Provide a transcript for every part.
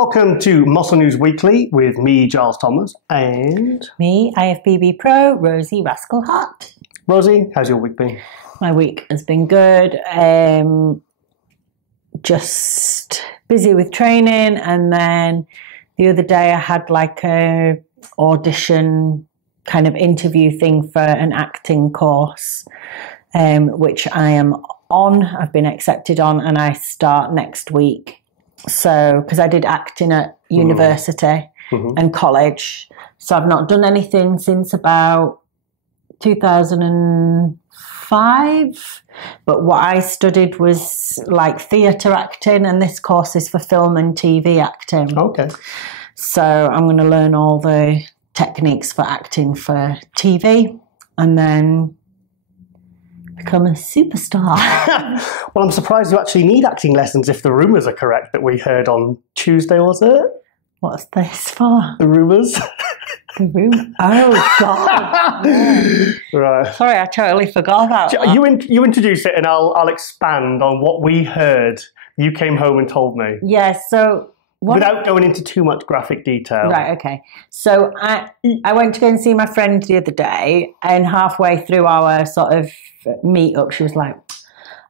Welcome to Muscle News Weekly with me, Giles Thomas, and... me, IFBB Pro, Rosie Rascal Hart. Rosie, how's your week been? My week has been good. Just busy with training, and then the other day I had like a audition kind of interview thing for an acting course, which I am on. I've been accepted on, and I start next week. So, because I did acting at university and college, so I've not done anything since about 2005. But what I studied was like theatre acting, and this course is for film and TV acting. Okay. So I'm going to learn all the techniques for acting for TV, and then become a superstar. Well, I'm surprised you actually need acting lessons if the rumours are correct that we heard on Tuesday, was it? What's this for? The rumours. The room? Oh, God. Right. Sorry, I totally forgot about that. You introduce it and I'll expand on what we heard. You came home and told me. Yeah, so... without going into too much graphic detail. Right, okay. So I went to go and see my friend the other day, and halfway through our sort of meet-up, she was like,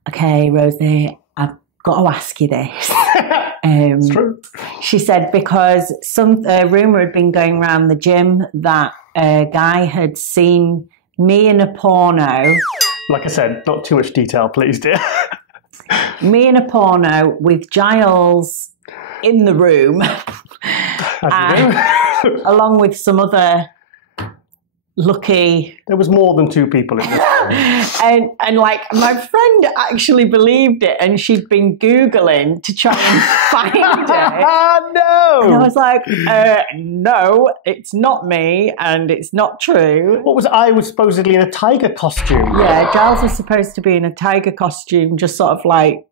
okay, Rosie, I've got to ask you this. It's true. She said, because some rumour had been going around the gym that a guy had seen me in a porno. Like I said, not too much detail, please, dear. Me in a porno with Giles in the room, along with some other lucky... There was more than two people in this room. and like my friend actually believed it, and she'd been Googling to try and find it. No! And I was like, no, it's not me, and it's not true. I was supposedly in a tiger costume. Yeah, Giles was supposed to be in a tiger costume, just sort of like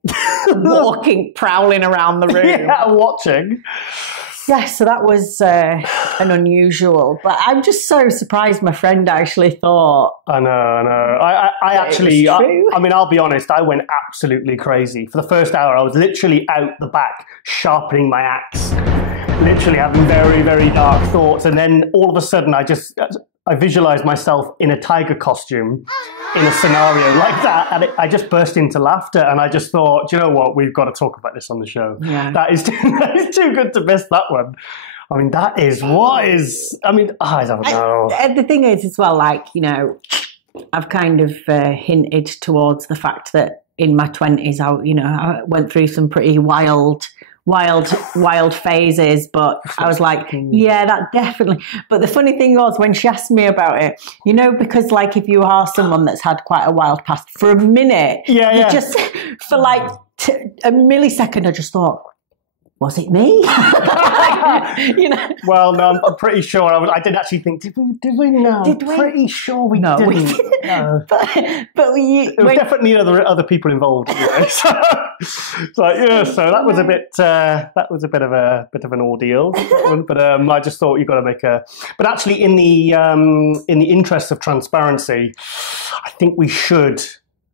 walking, prowling around the room. Yeah, watching. Yeah, so that was an unusual, but I'm just so surprised my friend actually thought. I know. I mean, I'll be honest, I went absolutely crazy. For the first hour, I was literally out the back, sharpening my axe, literally having very, very dark thoughts. And then all of a sudden, I visualized myself in a tiger costume in a scenario like that, and I just burst into laughter, and I just thought, do you know what, we've got to talk about this on the show. Yeah. That is too good to miss that one. I mean, I don't know. The thing is as well, like, you know, I've kind of hinted towards the fact that in my 20s, I went through some pretty wild phases, but I was like, yeah, that definitely. But the funny thing was, when she asked me about it, you know, because like if you are someone that's had quite a wild past, for a minute, just for like a millisecond, I just thought, was it me? You know. Well, no, I'm pretty sure I didn't actually think. Did we know? Did we? Pretty sure we didn't. We didn't. No. But there was definitely other people involved. Anyway. So that was a bit. That was a bit of an ordeal. But I just thought you've got to make a. But actually, in the interest of transparency, I think we should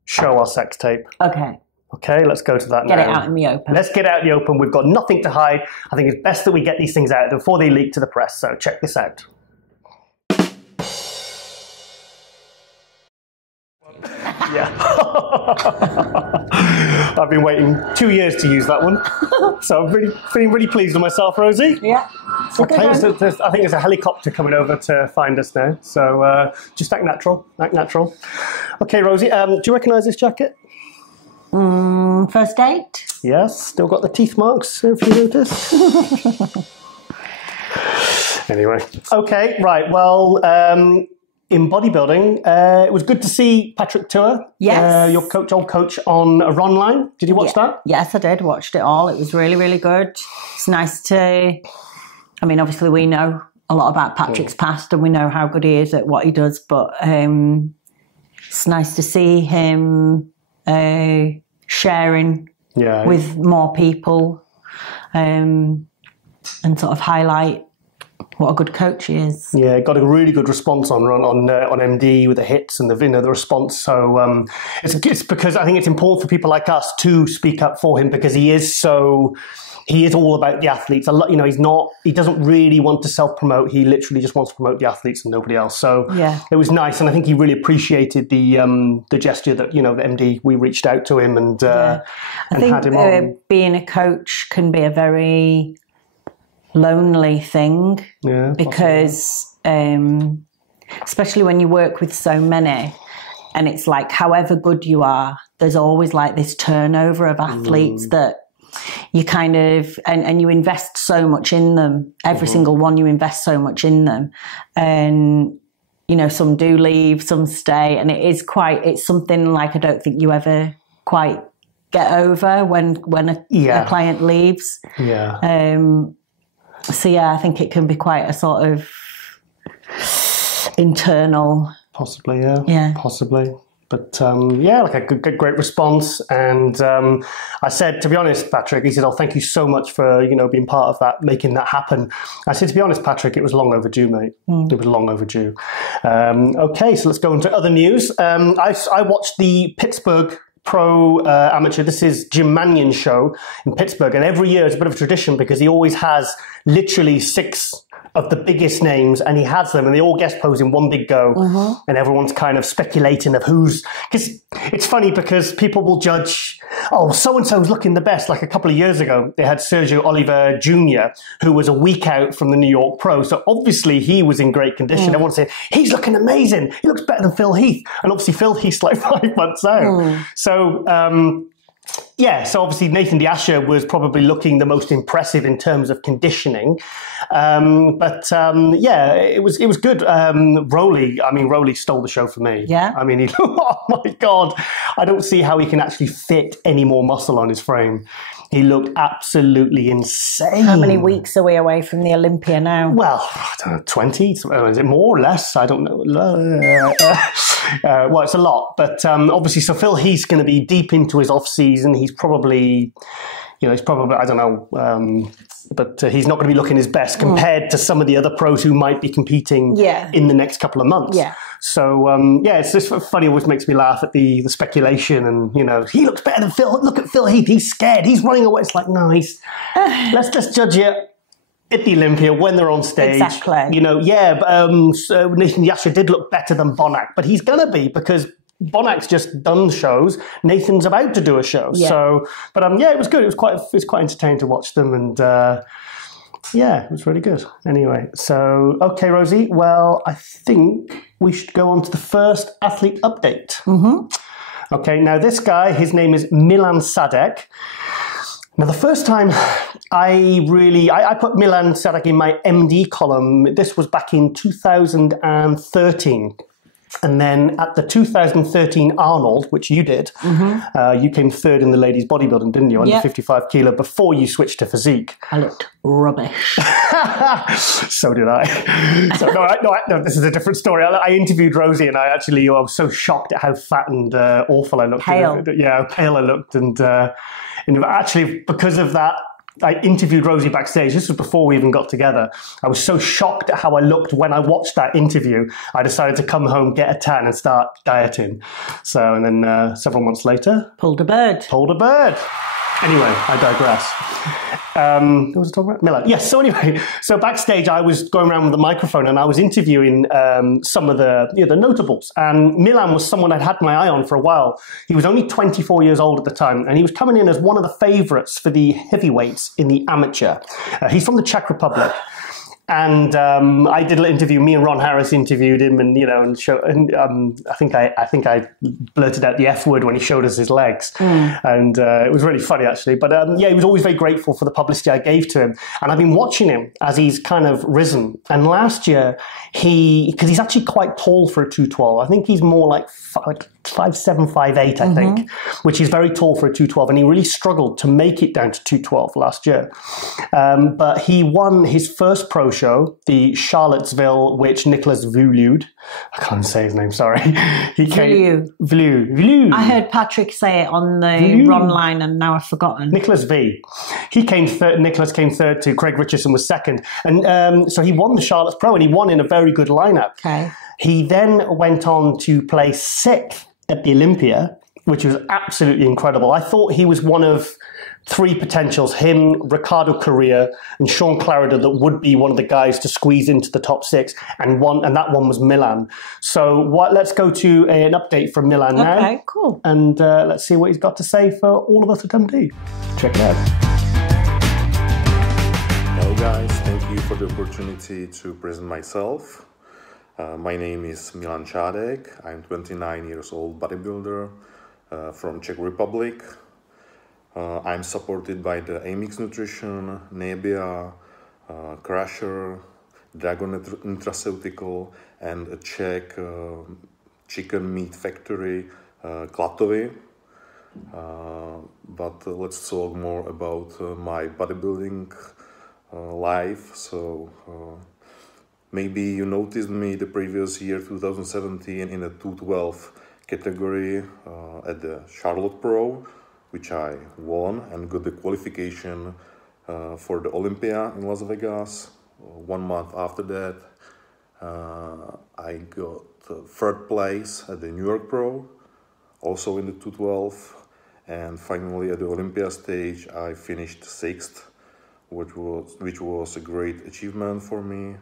show our sex tape. Okay, let's go to that now. Get it out in the open. Let's get it out in the open. We've got nothing to hide. I think it's best that we get these things out before they leak to the press. So check this out. Yeah. I've been waiting 2 years to use that one. So I'm feeling really pleased with myself, Rosie. Yeah. Okay, I think there's a helicopter coming over to find us now. So just act natural. Okay, Rosie, do you recognise this jacket? First date? Yes, still got the teeth marks, if you notice. Anyway, okay, right, well, in bodybuilding, it was good to see Patrick Tour, yes. Your old coach on Runline. Did you watch that? Yes, I did, watched it all. It was really, really good. It's nice to, I mean, obviously we know a lot about Patrick's past, and we know how good he is at what he does, but it's nice to see him sharing with more people and sort of highlight what a good coach he is. Yeah, got a really good response on MD with the hits and the response. So it's because I think it's important for people like us to speak up for him, because he is so he is all about the athletes. You know, he doesn't really want to self-promote. He literally just wants to promote the athletes and nobody else. So it was nice. And I think he really appreciated the gesture that, you know, the MD, we reached out to him and had him on. Being a coach can be a very lonely thing because especially when you work with so many, and it's like, however good you are, there's always like this turnover of athletes that you kind of, and you invest so much in them. Every single one, you invest so much in them. And, you know, some do leave, some stay. And it's something like I don't think you ever quite get over when a client leaves. Yeah. So, I think it can be quite a sort of internal. Possibly, yeah. Possibly. But like a great response. And I said, to be honest, Patrick, he said, "Oh, thank you so much for, you know, being part of that, making that happen." I said, to be honest, Patrick, it was long overdue, mate. It was long overdue. Okay, so let's go into other news. I watched the Pittsburgh Pro Amateur. This is Jim Mannion's show in Pittsburgh. And every year it's a bit of a tradition because he always has literally 6 of the biggest names, and he has them, and they all guest pose in one big go, and everyone's kind of speculating of who's, because it's funny because people will judge, oh, so-and-so's looking the best. Like a couple of years ago, they had Sergio Oliver Jr., who was a week out from the New York Pro, so obviously he was in great condition. Everyone said, he's looking amazing, he looks better than Phil Heath, and obviously Phil Heath's like 5 months out. So, so obviously Nathan D'Asher was probably looking the most impressive in terms of conditioning. It was good. Rowley stole the show for me. Yeah. I mean, oh my God. I don't see how he can actually fit any more muscle on his frame. He looked absolutely insane. How many weeks are we away from the Olympia now? Well, I don't know, 20? Is it more or less? I don't know. Well, it's a lot. But obviously, so Phil Heath's going to be deep into his off-season. He's probably, I don't know, but he's not going to be looking his best compared to some of the other pros who might be competing in the next couple of months. Yeah. So, it's just funny. It always makes me laugh at the speculation and, you know, he looks better than Phil. Look at Phil Heath. He's scared. He's running away. It's like, no, let's just judge it at the Olympia when they're on stage. Exactly. You know, so Nathan D'Asher did look better than Bonac, but he's going to be because Bonac's just done shows. Nathan's about to do a show. Yeah. So, but it was good. It was quite entertaining to watch them, and it was really good. Anyway, so okay, Rosie. Well, I think we should go on to the first athlete update. Okay, now this guy, his name is Milan Sadek. Now, the first time I put Milan Sadek in my MD column, this was back in 2013. And then at the 2013 Arnold, which you did, you came third in the ladies bodybuilding, didn't you? Under 55 kilo before you switched to physique. I looked rubbish. So did I. So no, this is a different story. I interviewed Rosie, and I was so shocked at how fat and awful I looked. Pale. How pale I looked. And actually, because of that, I interviewed Rosie backstage. This was before we even got together. I was so shocked at how I looked when I watched that interview. I decided to come home, get a tan, and start dieting. So, and then several months later, pulled a bird. Anyway, I digress. What was I talking about? Milan. Yes, so anyway, so backstage I was going around with the microphone and I was interviewing some of the notables. And Milan was someone I'd had my eye on for a while. He was only 24 years old at the time, and he was coming in as one of the favourites for the heavyweights in the amateur. He's from the Czech Republic. And I did an interview. Me and Ron Harris interviewed him, and I think I blurted out the F word when he showed us his legs, and it was really funny actually. But he was always very grateful for the publicity I gave to him, and I've been watching him as he's kind of risen. And last year, because he's actually quite tall for a 212. I think he's more like 5'7", 5'8", I think, which is very tall for a 212, and he really struggled to make it down to 212 last year. But he won his first pro show, the Charlottesville, which Nicholas Vulud, I can't say his name, sorry. Vulud. I heard Patrick say it on the run line, and now I've forgotten. Nicholas V. He came third. Nicholas came third to Craig Richardson was second, and so he won the Charlotte's Pro, and he won in a very good lineup. Okay. He then went on to play sixth at the Olympia, which was absolutely incredible. I thought he was one of three potentials, him, Ricardo Correa, and Sean Clarida, that would be one of the guys to squeeze into the top six, and that one was Milan. So let's go to an update from Milan now. Okay, cool. And let's see what he's got to say for all of us at MD. Check it out. Hello guys, thank you for the opportunity to present myself. My name is Milan Čádek. I'm 29 years old bodybuilder from Czech Republic. I'm supported by the Amix Nutrition, Nebia, Crusher, Dragon Nutraceutical, and a Czech chicken meat factory, Klatovy. But let's talk more about my bodybuilding life. So maybe you noticed me the previous year, 2017, in a 212 category at the Charlotte Pro, which I won and got the qualification for the Olympia in Las Vegas. 1 month after that, I got third place at the New York Pro, also in the 212. And finally at the Olympia stage, I finished sixth, which was a great achievement for me.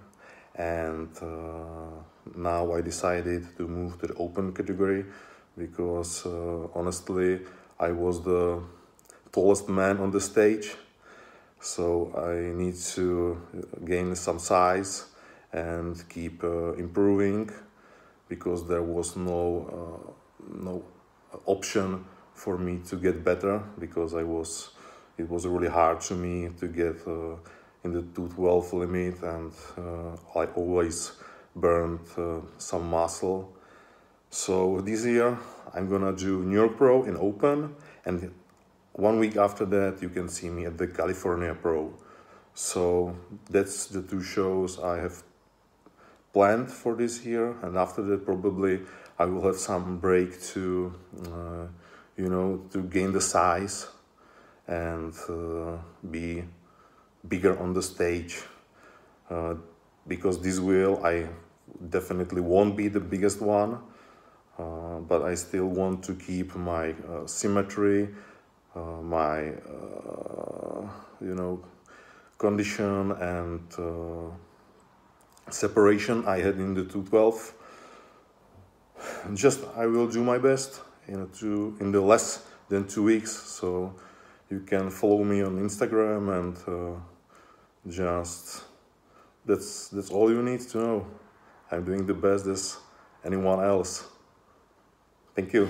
And now I decided to move to the open category because honestly, I was the tallest man on the stage, so I need to gain some size and keep improving, because there was no option for me to get better, because it was really hard to me to get in the 212 limit, and I always burned some muscle. So this year I'm gonna do New York Pro in open, and 1 week after that you can see me at the California Pro. So that's the two shows I have planned for this year, and after that probably I will have some break to to gain the size and be bigger on the stage, because this wheel I definitely won't be the biggest one. But I still want to keep my symmetry, my condition and separation I had in the 212. Just I will do my best in the less than 2 weeks. So you can follow me on Instagram, and just that's all you need to know. I'm doing the best as anyone else. Thank you.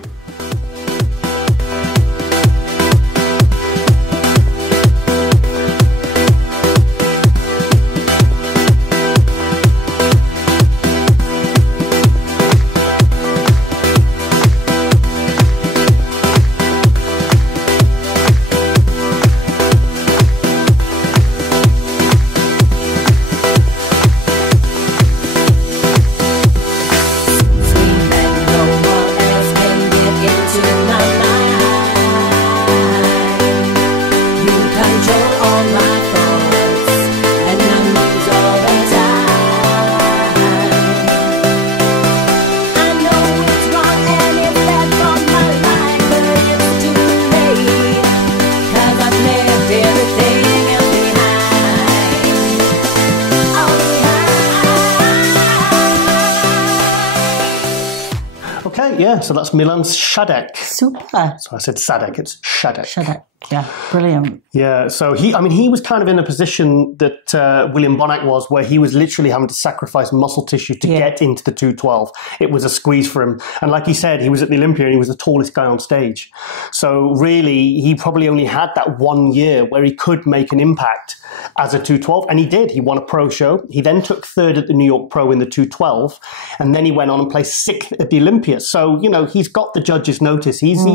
Yeah, so that's Milan Čádek. Super. So I said Sadek, it's Čádek. Čádek. Yeah, brilliant. Yeah, so he was kind of in a position that William Bonac was, where he was literally having to sacrifice muscle tissue to get into the 212. It was a squeeze for him. And like he said, he was at the Olympia and he was the tallest guy on stage. So really, he probably only had that 1 year where he could make an impact as a 212. And he did. He won a pro show. He then took third at the New York Pro in the 212. And then he went on and placed sixth at the Olympia. So, he's got the judges' notice. He's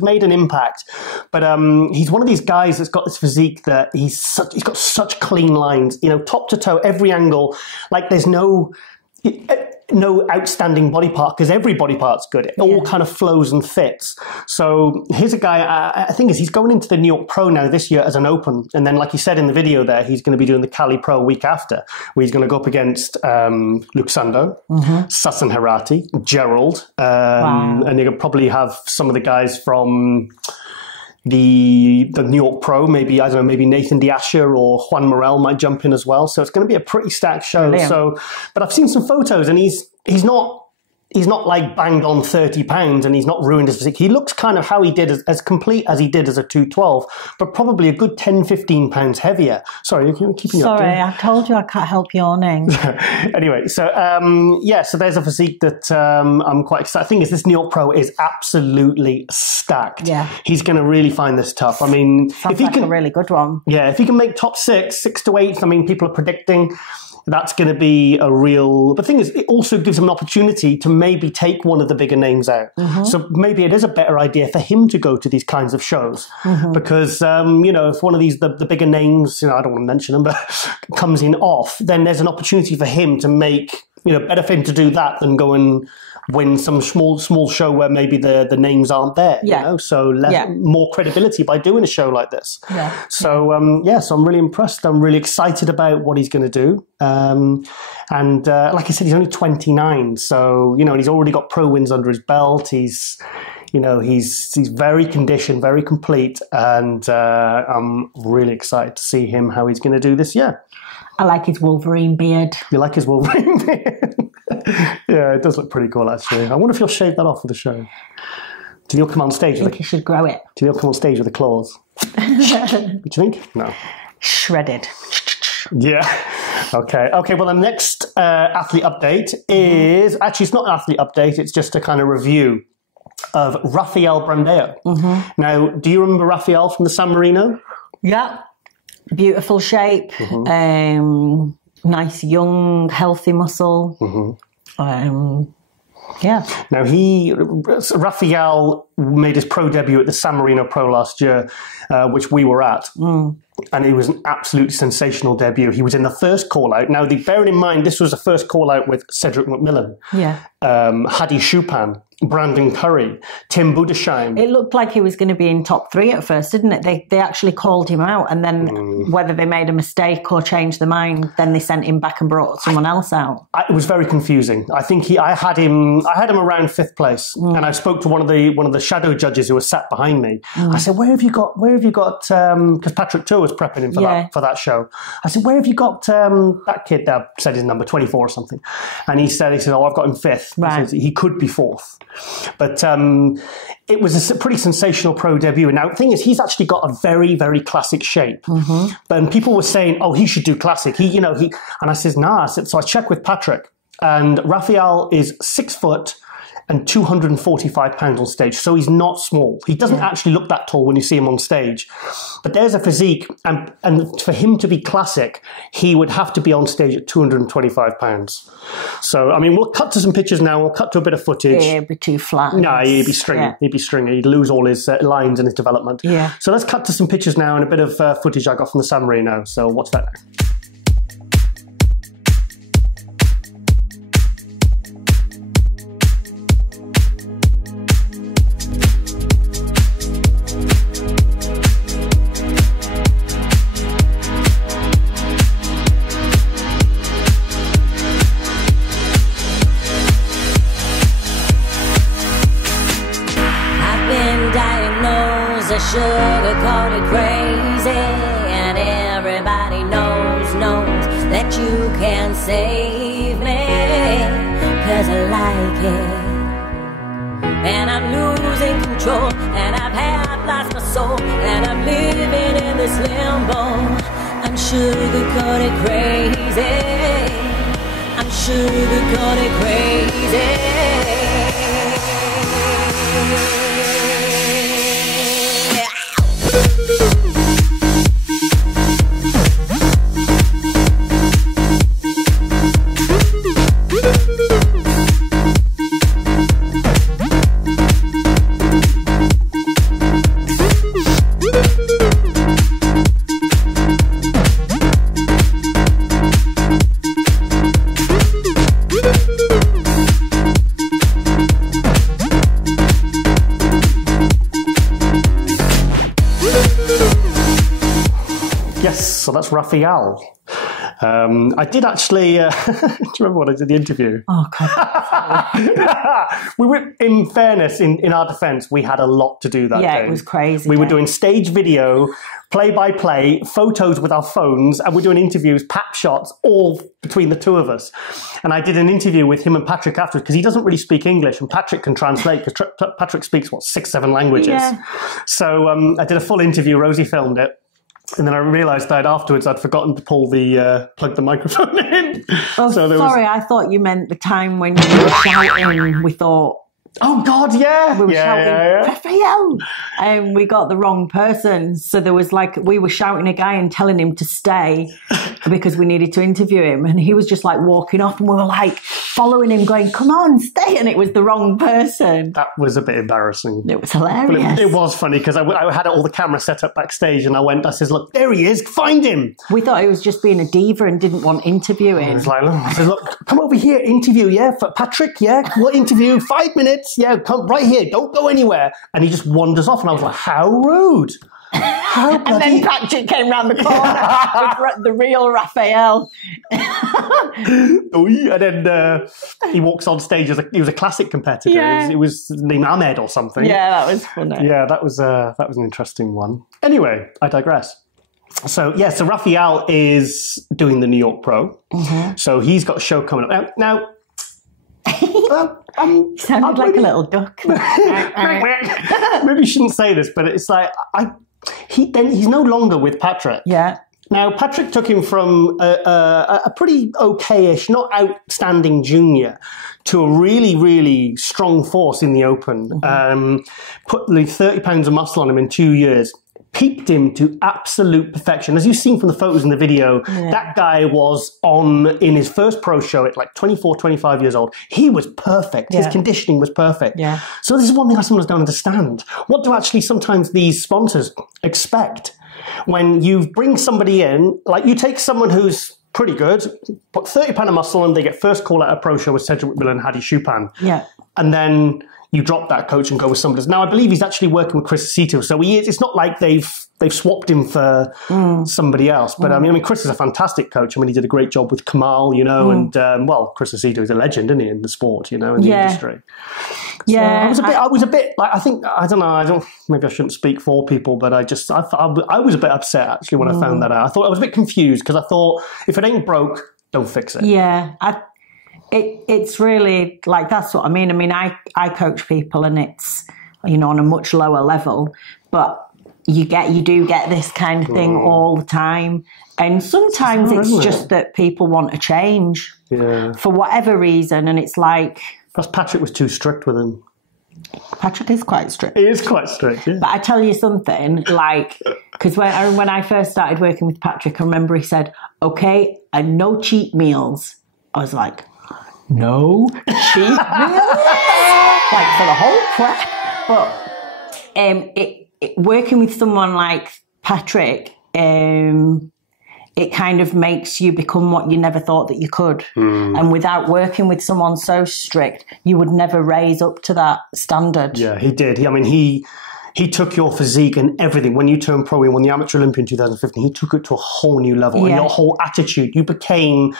made an impact. But he's one of these guys that's got this physique that he's got such clean lines, top to toe, every angle. Like there's no outstanding body part, because every body part's good. It all kind of flows and fits. So here's a guy, I think he's going into the New York Pro now this year as an open. And then, like you said in the video there, he's going to be doing the Cali Pro a week after, where he's going to go up against Luxando, Sassan Herati, Gerald, and you'll probably have some of the guys from the New York Pro. Maybe, I don't know, maybe Nathan D'Asher or Juan Morel might jump in as well. So it's going to be a pretty stacked show. Brilliant. So, but I've seen some photos, and he's not like banged on 30 pounds, and he's not ruined his physique. He looks kind of how he did, as complete as he did as a 212, but probably a good 10, 15 pounds heavier. Sorry, you're keeping up. Sorry, I told you I can't help yawning. Anyway, so so there's a physique that I'm quite excited. The thing is, this New York Pro is absolutely stacked. Yeah. He's going to really find this tough. I mean, Sounds like a really good one. Yeah, if he can make top 6 to 8, I mean, people are predicting that's going to be a real... But the thing is, it also gives him an opportunity to maybe take one of the bigger names out. So maybe it is a better idea for him to go to these kinds of shows. Because, if one of these, the bigger names, I don't want to mention them, but comes in off, then there's an opportunity for him to make... better for him to do that than go and win some small show where maybe the names aren't there. So more credibility by doing a show like this. So so I'm really impressed. I'm really excited about what he's going to do. And like I said, he's only 29, so and he's already got pro wins under his belt. He's very conditioned, very complete, and I'm really excited to see how he's going to do this year. I like his Wolverine beard. You like his Wolverine beard? Yeah, it does look pretty cool, actually. I wonder if he'll shave that off for the show. Do you think he'll come on stage? I think he should grow it. Do you think he'll come on stage with the claws? What do you think? No. Shredded. Yeah. Okay. Well, the next athlete update is... Actually, it's not an athlete update. It's just a kind of review of Rafael Brandao. Now, do you remember Rafael from the San Marino? Yeah. Beautiful shape, nice, young, healthy muscle. Now, Rafael made his pro debut at the San Marino Pro last year, which we were at. And it was an absolutely sensational debut. He was in the first call-out. Now, bearing in mind, this was the first call-out with Cedric McMillan, Hadi Chupin, Brandon Curry, Tim Budesheim. It looked like he was going to be in top 3 at first, didn't it? They actually called him out, and then whether they made a mistake or changed their mind, then they sent him back and brought someone else out. It was very confusing. I think I had him around 5th place, and I spoke to one of the shadow judges who was sat behind me. I said, where have you got? Because Patrick Tour was prepping him for that show. I said, where have you got that kid that said his number 24 or something? And he said, oh, I've got him 5th. Right. He could be 4th. But it was a pretty sensational pro debut. And now the thing is, he's actually got a very, very classic shape. And people were saying, oh, he should do classic. And I said, nah. So I checked with Patrick, and Rafael is 6 foot and 245 pounds on stage. So he's not small. He doesn't actually look that tall when you see him on stage. But there's a physique, and for him to be classic, he would have to be on stage at 225 pounds. So, I mean, we'll cut to some pictures now. We'll cut to a bit of footage. He'd be too flat. No, he'd be stringy. Yeah. He'd be stringy. He'd lose all his lines in his development. Yeah. So let's cut to some pictures now and a bit of footage I got from the San Marino. So watch that now. Sugar-coated crazy, and everybody knows that you can save me, 'cause I like it, and I'm losing control, and I've half lost my soul, and I'm living in this limbo. I'm sugar-coated crazy, I'm sugar-coated crazy. Yes, so that's Rafael. I did actually. Do you remember when I did the interview? Oh God! We were, in fairness, in our defence, we had a lot to do that day. Yeah, it was crazy. We were doing stage video, play-by-play, photos with our phones, and we're doing interviews, pap shots, all between the two of us. And I did an interview with him and Patrick afterwards, because he doesn't really speak English, and Patrick can translate, because Patrick speaks, 6-7 languages. Yeah. So I did a full interview, Rosie filmed it. And then I realised that afterwards I'd forgotten to plug the microphone in. Oh, so sorry, I thought you meant the time when you were shouting. We thought, oh God, yeah, we were shouting, Raphael, and we got the wrong person. So there was we were shouting a guy and telling him to stay because we needed to interview him, and he was just walking off, and we were following him, going, "Come on, stay!" And it was the wrong person. That was a bit embarrassing. It was hilarious. But it was funny because I had all the cameras set up backstage, and I said, "Look, there he is, find him." We thought he was just being a diva and didn't want interviewing. I said, "Look, come over here, interview, yeah, for Patrick, yeah, what interview? 5 minutes, yeah, come right here, don't go anywhere." And he just wanders off, and I was like, "How rude." How and then Patrick came round the corner with the real Raphael. And then he walks on stage he was a classic competitor. Yeah. It was named Ahmed or something. Yeah, that was funny. Yeah, that was an interesting one. Anyway, I digress. So Raphael is doing the New York Pro. Mm-hmm. So he's got a show coming up now. Sounded like a little duck. Maybe you shouldn't say this, but it's he's no longer with Patrick. Yeah. Now, Patrick took him from a pretty okay-ish, not outstanding junior to a really, really strong force in the Open. Mm-hmm. Put 30 pounds of muscle on him in 2 years. Peaked him to absolute perfection. As you've seen from the photos in the video, that guy was in his first pro show at 24, 25 years old. He was perfect. Yeah. His conditioning was perfect. Yeah. So this is one thing I sometimes don't understand. What do actually sometimes these sponsors expect? When you bring somebody in, you take someone who's pretty good, put 30 pound of muscle on, they get first call at a pro show with Cedric McMillan and Hadi Choopan. Yeah. And then you drop that coach and go with somebody else. Now, I believe he's actually working with Chris Aceto, so it's not like they've swapped him for somebody else. But I mean, Chris is a fantastic coach. I mean, he did a great job with Kamal, and Chris Aceto is a legend, isn't he, in the sport, in the industry. Yeah, so I was a bit I don't know. Maybe I shouldn't speak for people, but I was a bit upset actually when I found that out. I thought I was a bit confused because I thought if it ain't broke, don't fix it. Yeah, it's really that's what I mean. I mean, I coach people, and it's on a much lower level, but you do get this kind of thing all the time, and sometimes it's just that people want to change for whatever reason, and it's because Patrick was too strict with him. Patrick is quite strict. He is quite strict, yeah. But I tell you something, because when I first started working with Patrick, I remember he said, "Okay, and no cheat meals." I was like, no cheat meals? For the whole prep. But working with someone like Patrick, it kind of makes you become what you never thought that you could. And without working with someone so strict, you would never raise up to that standard. Yeah, he did. He took your physique and everything. When you turned pro, he won the Amateur Olympia in 2015, he took it to a whole new level. And your whole attitude, you became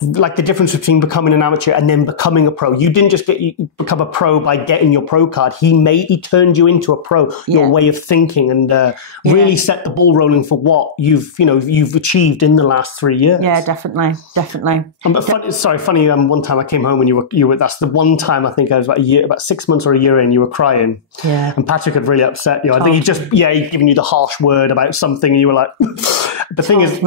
the difference between becoming an amateur and then becoming a pro. You didn't just become a pro by getting your pro card. He turned you into a pro. Your way of thinking, and really set the ball rolling for what you've achieved in the last 3 years. Yeah, definitely. Funny. One time I came home and you were. That's the one time I think I was about 6 months or a year in. You were crying. Yeah. And Patrick had really upset you. I think he'd given you the harsh word about something, and you were like. The thing is,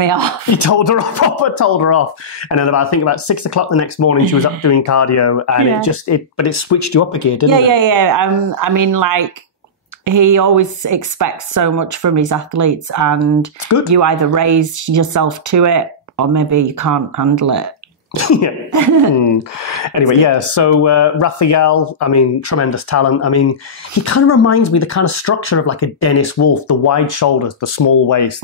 he told her off, and then about 6 o'clock the next morning, she was up doing cardio, and it switched you up again, didn't it? Yeah. I mean, he always expects so much from his athletes, and you either raise yourself to it, or maybe you can't handle it. Anyway, so Raphael, I mean, tremendous talent. I mean, he kind of reminds me the kind of structure of a Dennis Wolf, the wide shoulders, the small waist,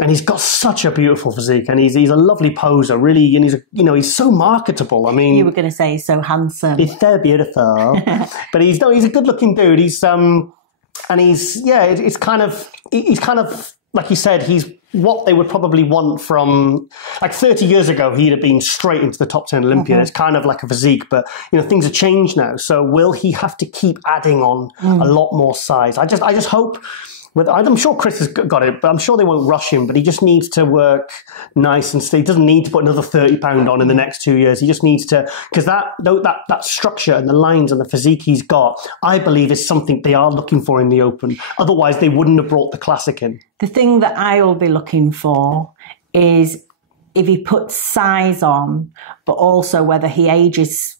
and he's got such a beautiful physique, and he's a lovely poser, really, and he's so marketable. I mean, you were going to say he's so handsome. He's so beautiful, but he's a good looking dude. He's kind of like you said, he's what they would probably want from, like 30 years ago, he'd have been straight into the top 10 Olympia. It's kind of like a physique, but things have changed now. So will he have to keep adding on a lot more size? I just hope. I'm sure Chris has got it, but I'm sure they won't rush him. But he just needs to work nice and stay. He doesn't need to put another 30 pound on in the next 2 years. He just needs to, because that structure and the lines and the physique he's got, I believe, is something they are looking for in the Open. Otherwise, they wouldn't have brought the Classic in. The thing that I will be looking for is if he puts size on, but also whether he ages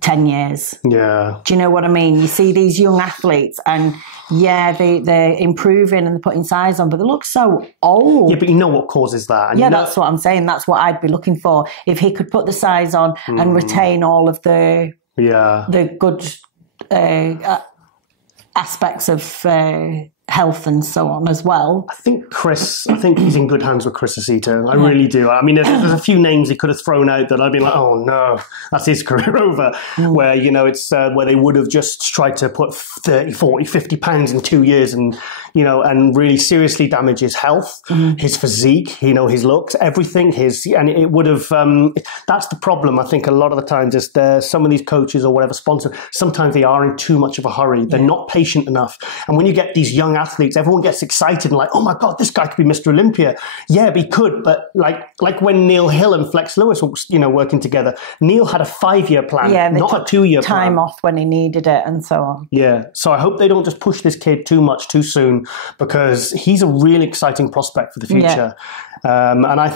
10 years. Yeah. Do you know what I mean? You see these young athletes and they're improving and they're putting size on, but they look so old. Yeah, but you know what causes that. And that's what I'm saying. That's what I'd be looking for. If he could put the size on and retain all of the good aspects of health and so on as well. I think he's in good hands with Chris Aceto. I really do. I mean, there's a few names he could have thrown out that I'd be like, oh no, that's his career over. Where, it's where they would have just tried to put 30, 40, 50 pounds in 2 years and really seriously damage his health, his physique, his looks, everything, and it would have, that's the problem. I think a lot of the times is some of these coaches or whatever sponsor, sometimes they are in too much of a hurry. They're not patient enough. And when you get these young athletes, everyone gets excited and like, oh my God, this guy could be Mr. Olympia. Yeah, but he could. But like when Neil Hill and Flex Lewis were, working together, Neil had a 5-year plan, not a 2-year plan. Time off when he needed it and so on. Yeah. So I hope they don't just push this kid too much too soon, because he's a really exciting prospect for the future. And I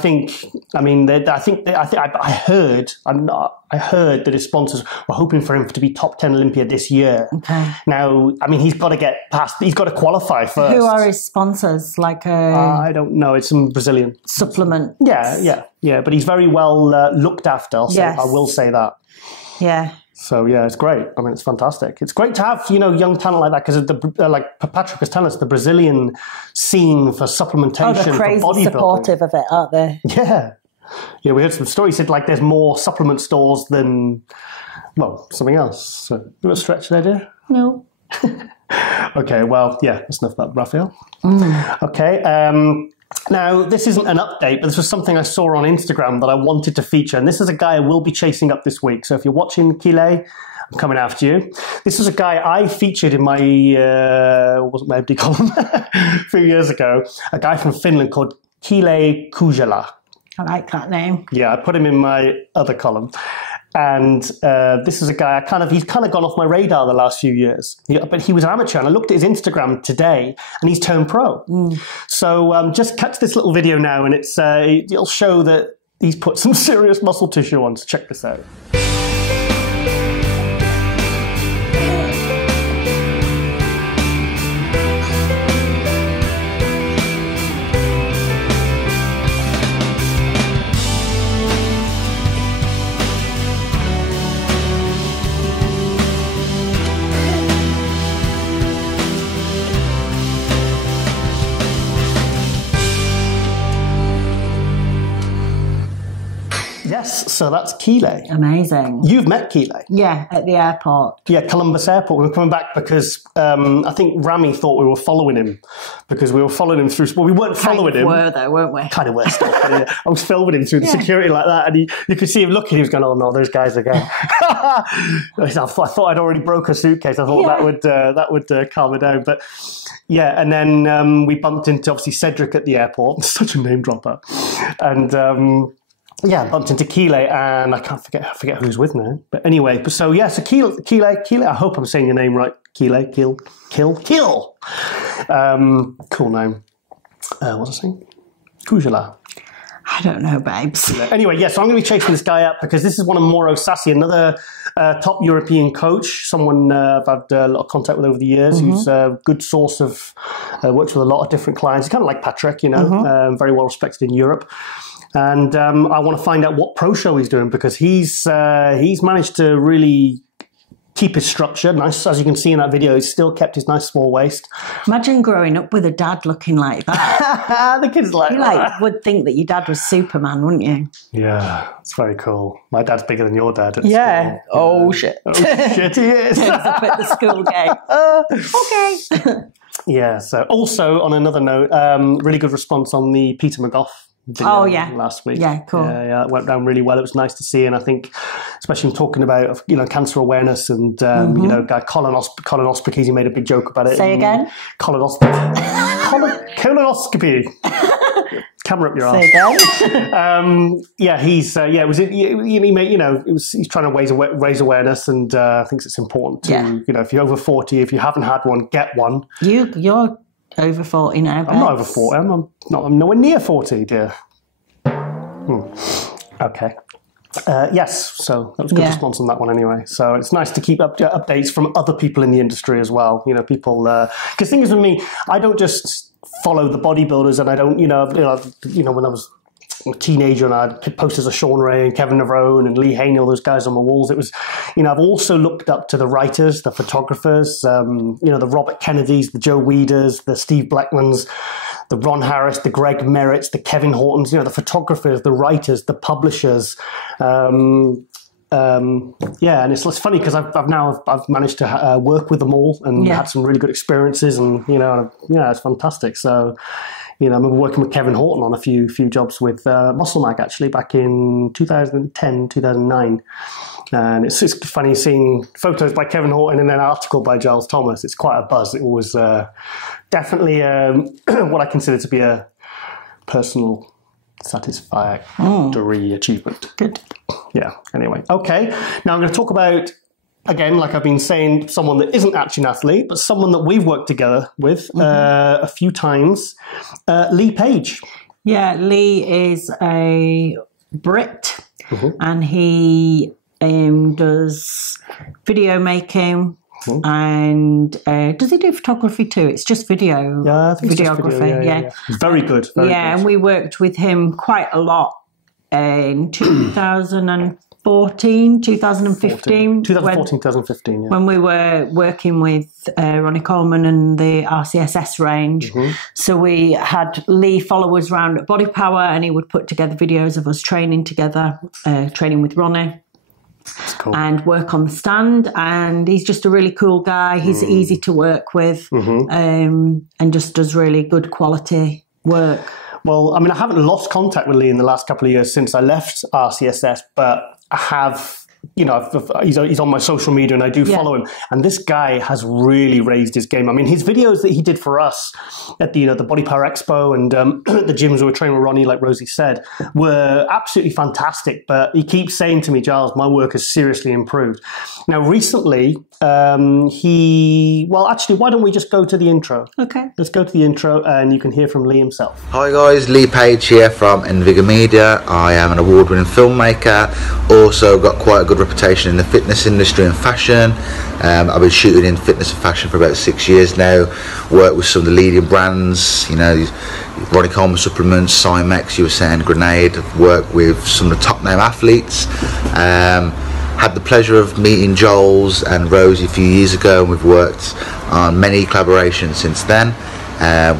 heard that his sponsors were hoping for him to be top 10 Olympia this year. Okay. Now, he's got to get past, he's got to qualify first. Who are his sponsors? I don't know. It's some Brazilian supplement. Yeah. But he's very well looked after. I will say that. Yeah. So, it's great. I mean, it's fantastic. It's great to have, young talent like that, because like Patrick was telling us, the Brazilian scene for supplementation, they're crazy for bodybuilding. Supportive of it, aren't they? Yeah. Yeah, we heard some stories. He said, there's more supplement stores than, something else. So, you want to stretch the idea? No. Okay, that's enough about Raphael. Okay, now, this isn't an update, but this was something I saw on Instagram that I wanted to feature. And this is a guy I will be chasing up this week. So if you're watching, Kile, I'm coming after you. This is a guy I featured in my, my empty column a few years ago. A guy from Finland called Kile Kujala. I like that name. Yeah, I put him in my other column. And this is a guy, he's kind of gone off my radar the last few years. But he was an amateur, and I looked at his Instagram today, and he's turned pro. So just catch this little video now, and it'll show that he's put some serious muscle tissue on. So check this out. Yes, so that's Kile. Amazing. You've met Kile? Yeah, at the airport. Yeah, Columbus Airport. We were coming back because I think Rami thought we were following him, because we were following him through. Well, we weren't following him. Were though, weren't we? Kind of were still. I was filming him through the security like that, and you could see him looking. He was going, "Oh no, those guys again." I thought I'd already broke a suitcase. I thought that would calm it down, but. Yeah, and then we bumped into, obviously, Cedric at the airport. Such a name dropper. And, bumped into Kile, and I forget who's with now. But anyway, so Kile, I hope I'm saying your name right. Kile. Cool name. What's I saying? Kujala. I don't know, babes. Anyway, so I'm going to be chasing this guy up because this is one of Mauro Sassi, another top European coach, someone I've had a lot of contact with over the years, who's a good source of, works with a lot of different clients. He's kind of like Patrick, very well respected in Europe. And I want to find out what pro show he's doing, because he's managed to really keep his structure nice. As you can see in that video, he's still kept his nice small waist. Imagine growing up with a dad looking like that. The kid's like, you would think that your dad was Superman, wouldn't you? Yeah, it's very cool. My dad's bigger than your dad. Yeah. Oh shit. Oh shit, he is. Up at the school game. Okay. Yeah. So also on another note, really good response on the Peter McGough video last week. Yeah, cool. Yeah, it went down really well. It was nice to see, and I think, especially talking about cancer awareness and guy colonoscopy. He made a big joke about it. Say again. Colonoscopy. Colonoscopy. Camera up your Say arse. again. He's he's trying to raise awareness, and thinks it's important to if you're over 40, if you haven't had one, get one. You're over 40 now. I'm not over 40. I'm nowhere near 40, dear. Okay. Yes, so that was a good response on that one anyway. So it's nice to keep updates from other people in the industry as well. People, because thing is with me, I don't just follow the bodybuilders, and I don't, when I was a teenager and I had posters of Sean Ray and Kevin Navarone and Lee Haney, all those guys on my walls. It was, I've also looked up to the writers, the photographers, the Robert Kennedys, the Joe Weeders, the Steve Blackmans, the Ron Harris, the Greg Merritts, the Kevin Hortons, the photographers, the writers, the publishers. And it's funny because I've managed to work with them all and had some really good experiences, and it's fantastic. So I remember working with Kevin Horton on a few jobs with Muscle Mag actually back in 2010, 2009. And it's funny seeing photos by Kevin Horton and then an article by Giles Thomas. It's quite a buzz. It was definitely what I consider to be a personal satisfactory achievement. Good. Yeah, anyway. Okay, now I'm going to talk about, again, like I've been saying, someone that isn't actually an athlete, but someone that we've worked together with a few times, Lee Page. Yeah, Lee is a Brit, and he does video making. And does he do photography too? It's just video. Yeah, I think videography. It's just video, yeah. Very good. Very good. And we worked with him quite a lot in 2014, 2015. 2015, yeah. When we were working with Ronnie Coleman and the RCSS range. So we had Lee follow us around at Body Power, and he would put together videos of us training together, training with Ronnie. Cool. And work on the stand, and he's just a really cool guy. He's easy to work with, and just does really good quality work. Well, I mean, I haven't lost contact with Lee in the last couple of years since I left RCSS, but I have, he's on my social media and I do follow him. And this guy has really raised his game. I mean, his videos that he did for us at the Body Power Expo and the gyms we were training with Ronnie, like Rosie said, were absolutely fantastic. But he keeps saying to me, Giles, my work has seriously improved. Now, recently, actually, why don't we just go to the intro? Okay. Let's go to the intro and you can hear from Lee himself. Hi guys, Lee Page here from Envigor Media. I am an award-winning filmmaker, also got quite a good reputation in the fitness industry and fashion. I've been shooting in fitness and fashion for about 6 years now, worked with some of the leading brands, Ronnie Coleman Supplements, Cymex, USA and Grenade. I've worked with some of the top name athletes. Had the pleasure of meeting Giles and Rosie a few years ago, and we've worked on many collaborations since then.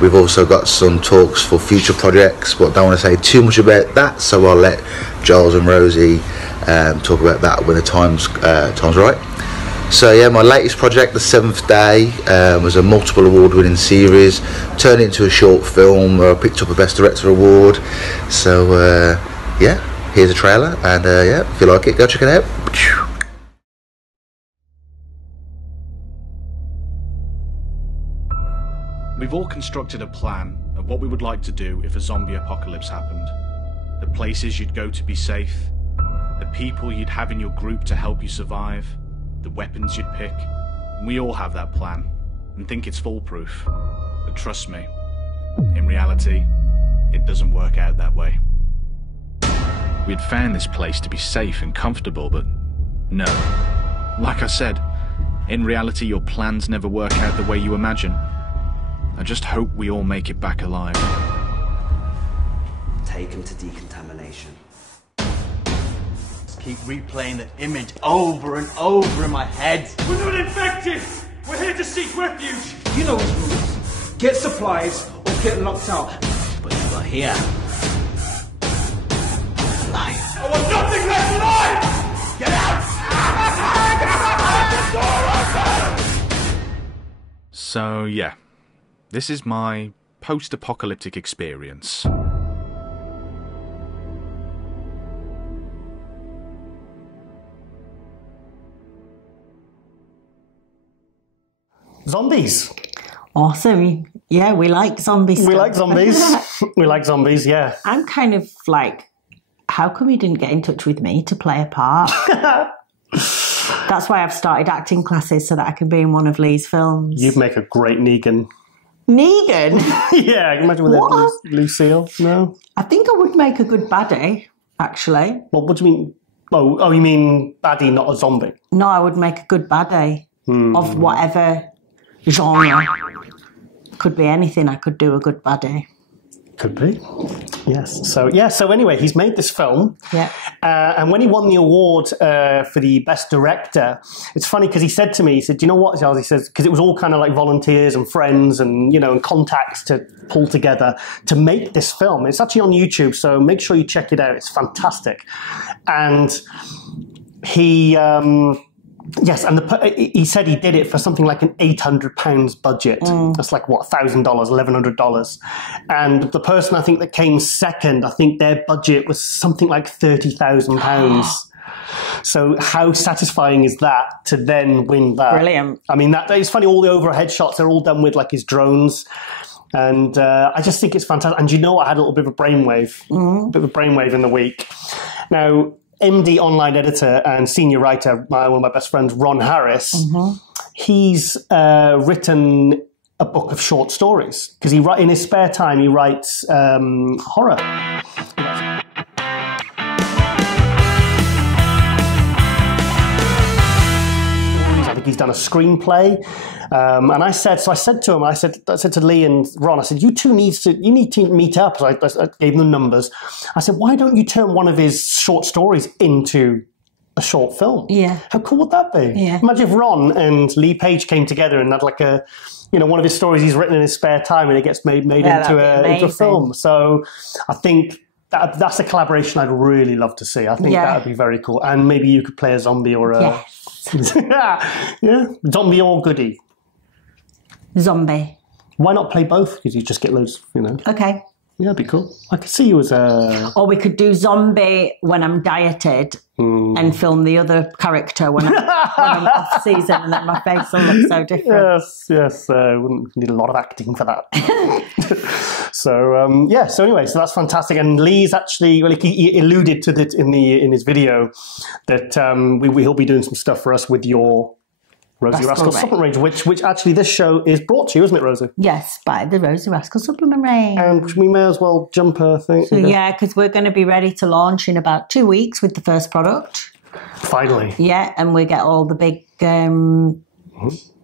We've also got some talks for future projects, but don't want to say too much about that, so I'll let Giles and Rosie talk about that when the time's right. So yeah, my latest project, The Seventh Day, was a multiple award-winning series, turned into a short film where I picked up a Best Director award. So here's a trailer, and if you like it, go check it out. We've all constructed a plan of what we would like to do if a zombie apocalypse happened. The places you'd go to be safe, the people you'd have in your group to help you survive, the weapons you'd pick. We all have that plan and think it's foolproof. But trust me, in reality, it doesn't work out that way. We'd found this place to be safe and comfortable, but no. Like I said, in reality your plans never work out the way you imagine. I just hope we all make it back alive. Taken to decontamination. Just keep replaying the image over and over in my head. We're not infected! We're here to seek refuge! You know his rules. Get supplies or get locked out. But you are here. Alive. I want nothing left alive! Get out! So yeah, This is my post-apocalyptic experience. Zombies. Awesome. Yeah, we like zombies. We like zombies. We like zombies, yeah. I'm kind of like, how come you didn't get in touch with me to play a part? That's why I've started acting classes, so that I can be in one of Lee's films. You'd make a great Negan. Negan? Yeah, I can imagine with What? Lucille. No? I think I would make a good baddie, actually. Well, what do you mean? Oh, you mean baddie, not a zombie? No, I would make a good baddie of whatever genre. Could be anything. I could do a good baddie. Could be. Yes. So anyway, he's made this film. Yeah. And when he won the award for the best director, it's funny because he said to me, he said, "Do you know what, Giles?" He says, because it was all kind of like volunteers and friends and, you know, and contacts to pull together to make this film. It's actually on YouTube, so make sure you check it out. It's fantastic. And he... yes, and he said he did it for something like an £800 budget. That's like, what, $1,000, $1,100. And the person I think that came second, I think their budget was something like £30,000. So how satisfying is that to then win that? Brilliant. I mean, it's funny, all the overhead shots, they're all done with like his drones. And I just think it's fantastic. And you know, I had a little bit of a brainwave, in the week. Now, MD online editor and senior writer, one of my best friends, Ron Harris, he's written a book of short stories because in his spare time he writes horror. I think he's done a screenplay. And I said to him, I said to Lee and Ron, I said, you need to meet up. So I gave them numbers. I said, why don't you turn one of his short stories into a short film? Yeah. How cool would that be? Yeah. Imagine if Ron and Lee Page came together and had like one of his stories he's written in his spare time and it gets made into a film. So I think that's a collaboration I'd really love to see. I think that would be very cool. And maybe you could play a zombie or a... yeah, zombie or goodie. Zombie. Why not play both? Because you just get loads, Okay. Yeah, that'd be cool. I could see you as a... Or we could do zombie when I'm dieted and film the other character when I'm off season, and then my face will look so different. Yes. Wouldn't need a lot of acting for that. So anyway, that's fantastic. And Lee's actually, he alluded to that in his video that he'll be doing some stuff for us with your Rosie Rascal supplement range, which actually this show is brought to you, isn't it, Rosie? Yes, by the Rosie Rascal supplement range. And we may as well jump a thing. So yeah, because we're going to be ready to launch in about 2 weeks with the first product. Finally. Yeah, and we get all the big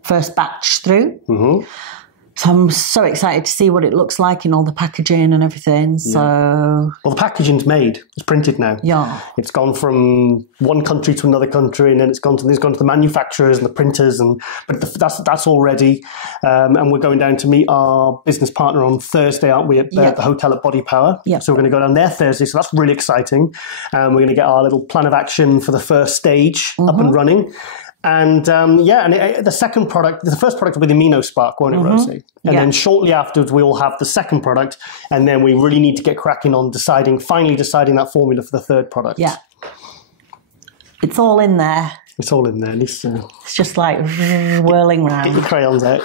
first batch through. Mm-hmm. So I'm so excited to see what it looks like in all the packaging and everything. So, well, the packaging's made. It's printed now. Yeah, it's gone from one country to another country, and then it's gone to the manufacturers and the printers, but that's all ready. And we're going down to meet our business partner on Thursday, aren't we? At the hotel at Body Power. Yeah. So we're going to go down there Thursday. So that's really exciting. We're going to get our little plan of action for the first stage up and running. And the second product, the first product will be the Amino Spark, won't it, Rosie? And then shortly afterwards, we'll have the second product. And then we really need to get cracking on finally deciding that formula for the third product. Yeah. It's all in there. It's all in there. It's just like whirling round. Get your crayons out.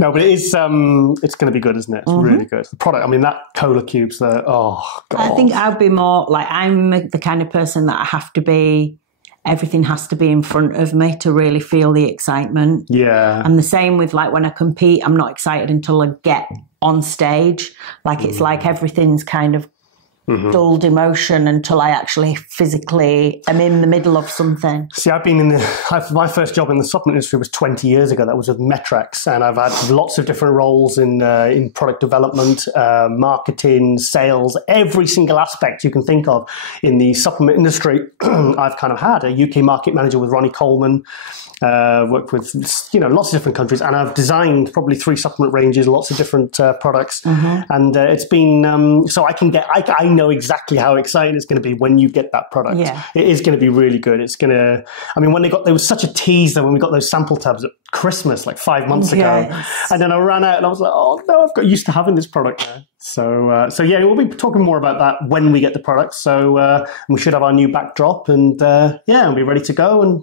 No, but it's going to be good, isn't it? It's really good. The product, I mean, that cola cubes, God. I think I'd be more like, I'm the kind of person that I have to be... Everything has to be in front of me to really feel the excitement. Yeah. And the same with like when I compete, I'm not excited until I get on stage. Like it's like everything's kind of dulled emotion until I actually physically am in the middle of something. See, I've been my first job in the supplement industry was 20 years ago. That was with Metrex, and I've had lots of different roles in product development, marketing, sales, every single aspect you can think of in the supplement industry. I've kind of had a UK market manager with Ronnie Coleman. Worked with lots of different countries, and I've designed probably 3 supplement ranges, lots of different products, and it's been so I know exactly how exciting it's going to be when you get that product. Yeah. It is going to be really good. It's going to, I mean, there was such a teaser when we got those sample tabs at Christmas, like 5 months ago. Yes. And then I ran out and I was like, oh no, I've got used to having this product now. So yeah, we'll be talking more about that when we get the product. So we should have our new backdrop and we'll be ready to go and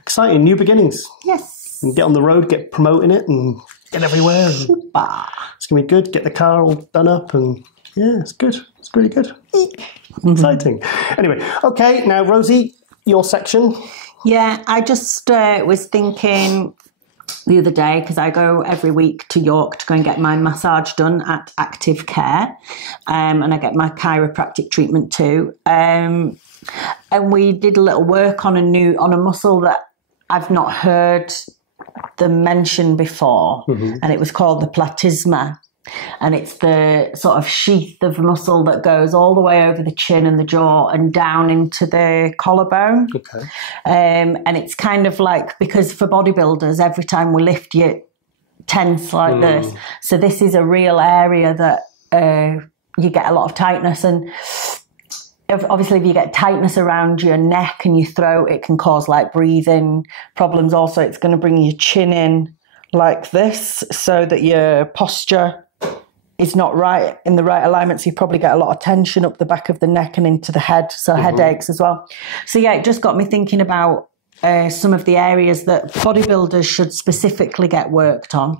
exciting new beginnings. Yes. And get on the road, get promoting it and get everywhere. And it's going to be good. Get the car all done up and yeah, it's good. It's really good. Exciting. Anyway, okay, now Rosie, your section. Yeah, I just was thinking the other day, because I go every week to York to go and get my massage done at Active Care, and I get my chiropractic treatment too. And we did a little work on a muscle that I've not heard them mention before, and it was called the platysma. And it's the sort of sheath of muscle that goes all the way over the chin and the jaw and down into the collarbone. Okay. And it's kind of like, because for bodybuilders, every time we lift, you tense like this. So this is a real area that you get a lot of tightness. And obviously, if you get tightness around your neck and your throat, it can cause like breathing problems. Also, it's going to bring your chin in like this so that your posture is not right in the right alignment. So you probably get a lot of tension up the back of the neck and into the head. So headaches as well. So yeah, it just got me thinking about some of the areas that bodybuilders should specifically get worked on.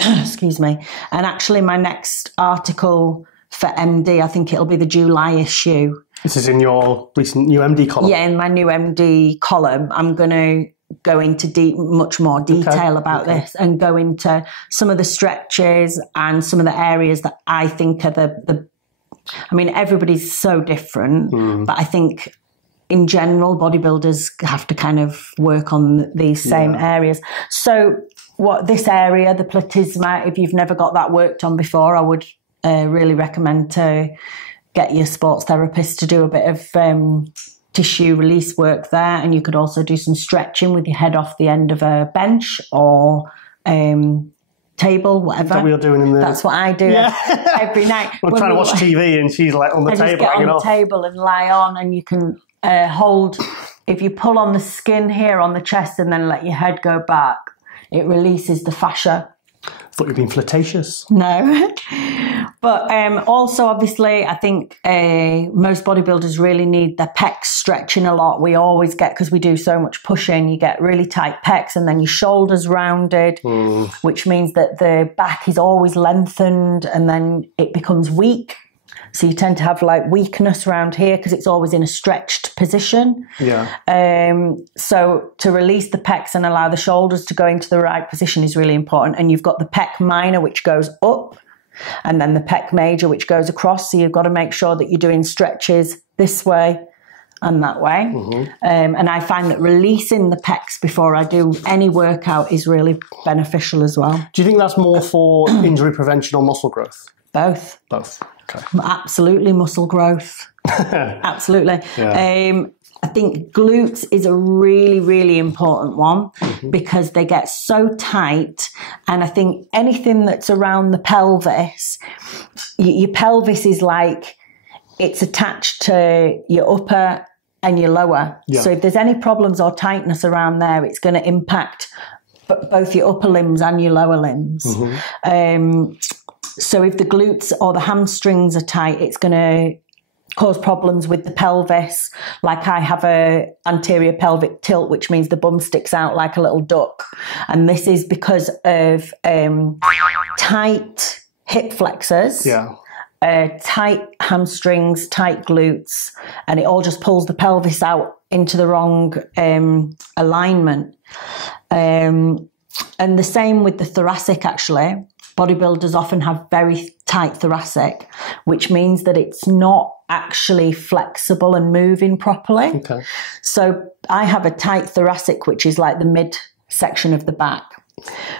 Excuse me. And actually my next article for MD, I think it'll be the July issue. This is in your recent new MD column? Yeah, in my new MD column, I'm going to go into much more detail about this and go into some of the stretches and some of the areas that I think are I mean, everybody's so different, but I think in general, bodybuilders have to kind of work on these same areas. So this area, the platysma, if you've never got that worked on before, I would really recommend to get your sports therapist to do a bit of tissue release work there. And you could also do some stretching with your head off the end of a bench or table, whatever. Is that what you're doing in there? That's what I do every night. I'm trying to watch TV and she's like on the table. Just get on the table and lie on, and you can hold, if you pull on the skin here on the chest and then let your head go back, it releases the fascia. I thought you'd been flirtatious. No. But also, obviously, I think most bodybuilders really need their pecs stretching a lot. We always get, because we do so much pushing, you get really tight pecs and then your shoulders rounded, which means that the back is always lengthened and then it becomes weak. So you tend to have like weakness around here because it's always in a stretched position. Yeah. So to release the pecs and allow the shoulders to go into the right position is really important. And you've got the pec minor, which goes up, and then the pec major, which goes across. So you've got to make sure that you're doing stretches this way and that way. And I find that releasing the pecs before I do any workout is really beneficial as well. Do you think that's more for injury prevention or muscle growth? Both. Both. Okay. Absolutely muscle growth. Absolutely. Yeah. I think glutes is a really, really important one because they get so tight. And I think anything that's around the pelvis, your pelvis is like, it's attached to your upper and your lower. Yeah. So if there's any problems or tightness around there, it's going to impact both your upper limbs and your lower limbs. So if the glutes or the hamstrings are tight, it's going to cause problems with the pelvis. Like I have a anterior pelvic tilt, which means the bum sticks out like a little duck. And this is because of tight hip flexors, tight hamstrings, tight glutes, and it all just pulls the pelvis out into the wrong alignment. And the same with the thoracic, actually. Bodybuilders often have very tight thoracic, which means that it's not actually flexible and moving properly. Okay. So I have a tight thoracic, which is like the mid section of the back,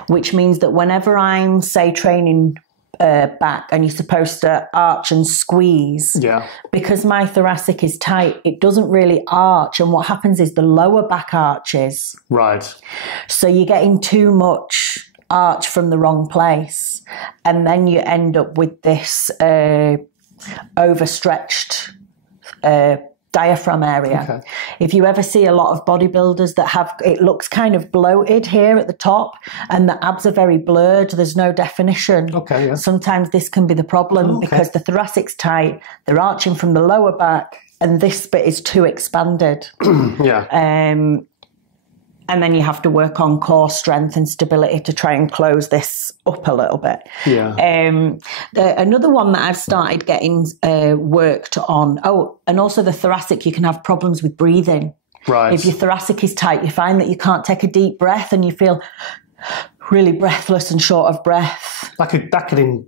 which means that whenever I'm, say, training back and you're supposed to arch and squeeze, because my thoracic is tight, it doesn't really arch. And what happens is the lower back arches. Right. So you're getting too much arch from the wrong place, and then you end up with this overstretched diaphragm area. Okay. If you ever see a lot of bodybuilders that have, it looks kind of bloated here at the top and the abs are very blurred, there's no definition. Okay, yeah. Sometimes this can be the problem because the thoracic's tight, they're arching from the lower back and this bit is too expanded. Yeah. And then you have to work on core strength and stability to try and close this up a little bit. Yeah. Another one that I've started getting worked on. Oh, and also the thoracic, you can have problems with breathing. Right. If your thoracic is tight, you find that you can't take a deep breath and you feel really breathless and short of breath. That could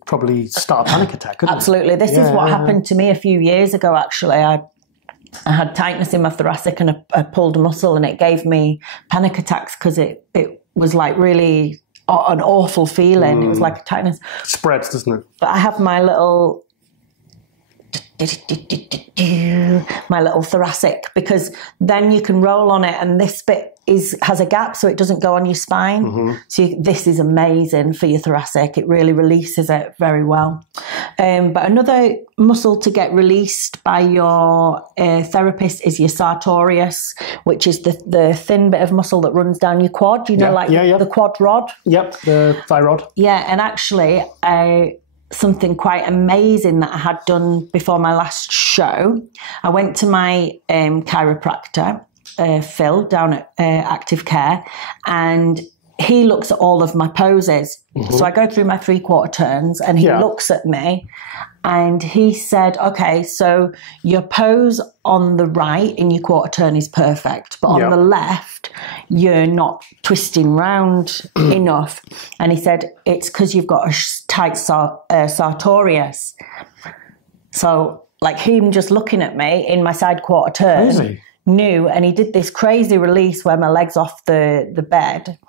probably start a panic attack, couldn't Absolutely. This is what happened to me a few years ago, actually. I had tightness in my thoracic and I pulled a muscle and it gave me panic attacks because it was like really an awful feeling. It was like a tightness. It spreads, doesn't it? But I have my little thoracic because then you can roll on it and this bit has a gap so it doesn't go on your spine. So this is amazing for your thoracic. It really releases it very well. But another muscle to get released by your therapist is your sartorius, which is the thin bit of muscle that runs down your quad. You know, the quad rod? Yep, the thigh rod. Yeah, and actually something quite amazing that I had done before my last show. I went to my chiropractor, Phil, down at Active Care, and he looks at all of my poses. So I go through my 3/4 turns and he looks at me and he said, okay, so your pose on the right in your quarter turn is perfect, but on the left, you're not twisting round enough. And he said, it's because you've got a tight sartorius. So like him just looking at me in my side quarter turn. Crazy. Knew, and he did this crazy release where my leg's off the bed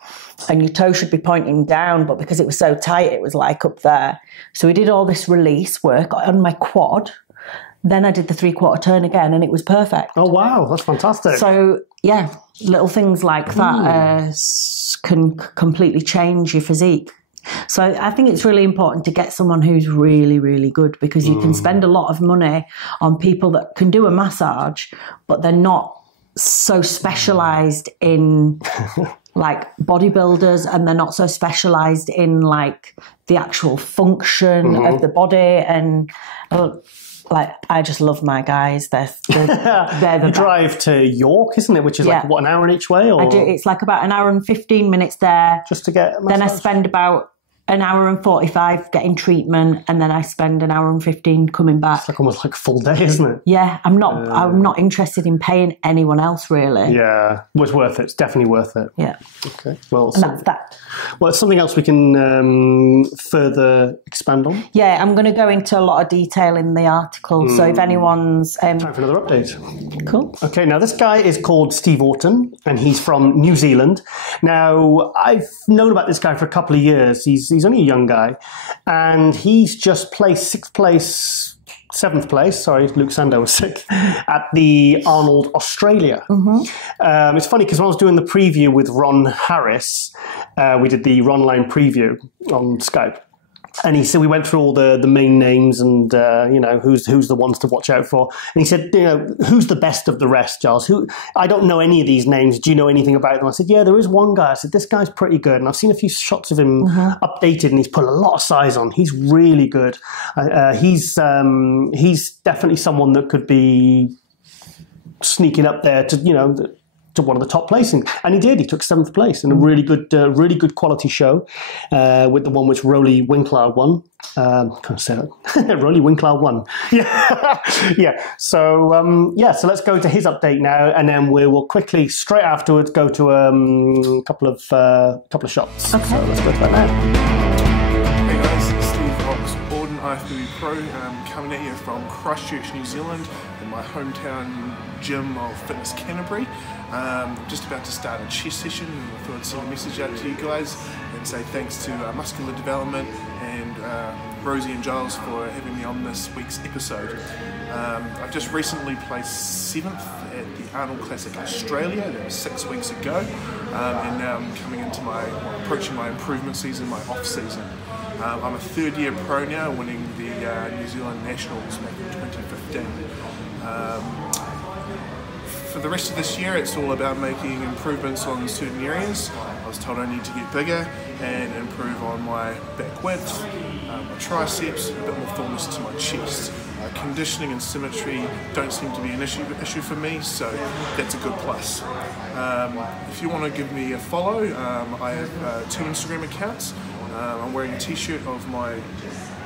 and your toe should be pointing down, but because it was so tight it was like up there. So we did all this release work on my quad, then I did the 3/4 turn again and it was perfect. Oh wow, that's fantastic. So yeah, little things like that can completely change your physique. So I think it's really important to get someone who's really, really good because you can spend a lot of money on people that can do a massage, but they're not so specialised in like bodybuilders and they're not so specialised in like the actual function of the body. And like, I just love my guys. They're the drive to York, isn't it? Which is like, what, an hour each way? Or? I do. It's like about an hour and 15 minutes there. Just to get a massage? Then I spend about an hour and 45 getting treatment, and then I spend an hour and 15 coming back. It's like almost like a full day, isn't it? Yeah, I'm not interested in paying anyone else, really. Yeah, well, it's worth it. It's definitely worth it. Yeah. Okay. Well, and that's that. Well, it's something else we can further expand on. Yeah, I'm going to go into a lot of detail in the article. So if anyone's time for another update. Cool. Okay, now this guy is called Steve Orton, and he's from New Zealand. Now, I've known about this guy for a couple of years. He's only a young guy, and he's just placed seventh place, sorry, Luke Sandow was sick, at the Arnold Australia. It's funny because when I was doing the preview with Ron Harris, we did the Ronline preview on Skype. And he said, we went through all the main names and, you know, who's the ones to watch out for. And he said, you know, who's the best of the rest, Giles? I don't know any of these names. Do you know anything about them? I said, yeah, there is one guy. I said, this guy's pretty good. And I've seen a few shots of him updated and he's put a lot of size on. He's really good. He's definitely someone that could be sneaking up there to, you know, to one of the top placing, and he did. He took 7th place in a really good quality show with the one which Roly Winkler won. Can't say that. Roly Winkler won. Yeah, yeah. So so let's go to his update now, and then we will quickly straight afterwards go to a couple of shots. Okay. So let's go to that now. Hey guys, Steve Rox, Borden IFBB Pro, coming at you from Christchurch, New Zealand, in my hometown gym of Fitness Canterbury. Just about to start a chest session, and I thought I'd send a message out to you guys and say thanks to Muscular Development and Rosie and Giles for having me on this week's episode. I've just recently placed 7th at the Arnold Classic Australia. That was 6 weeks ago, and now I'm coming into approaching my improvement season, my off season. I'm a third-year pro now, winning the New Zealand Nationals back in 2015. For the rest of this year, it's all about making improvements on certain areas. I was told I need to get bigger and improve on my back width, my triceps, a bit more fullness to my chest. Conditioning and symmetry don't seem to be an issue for me, so that's a good plus. If you want to give me a follow, I have 2 Instagram accounts. I'm wearing a t-shirt of my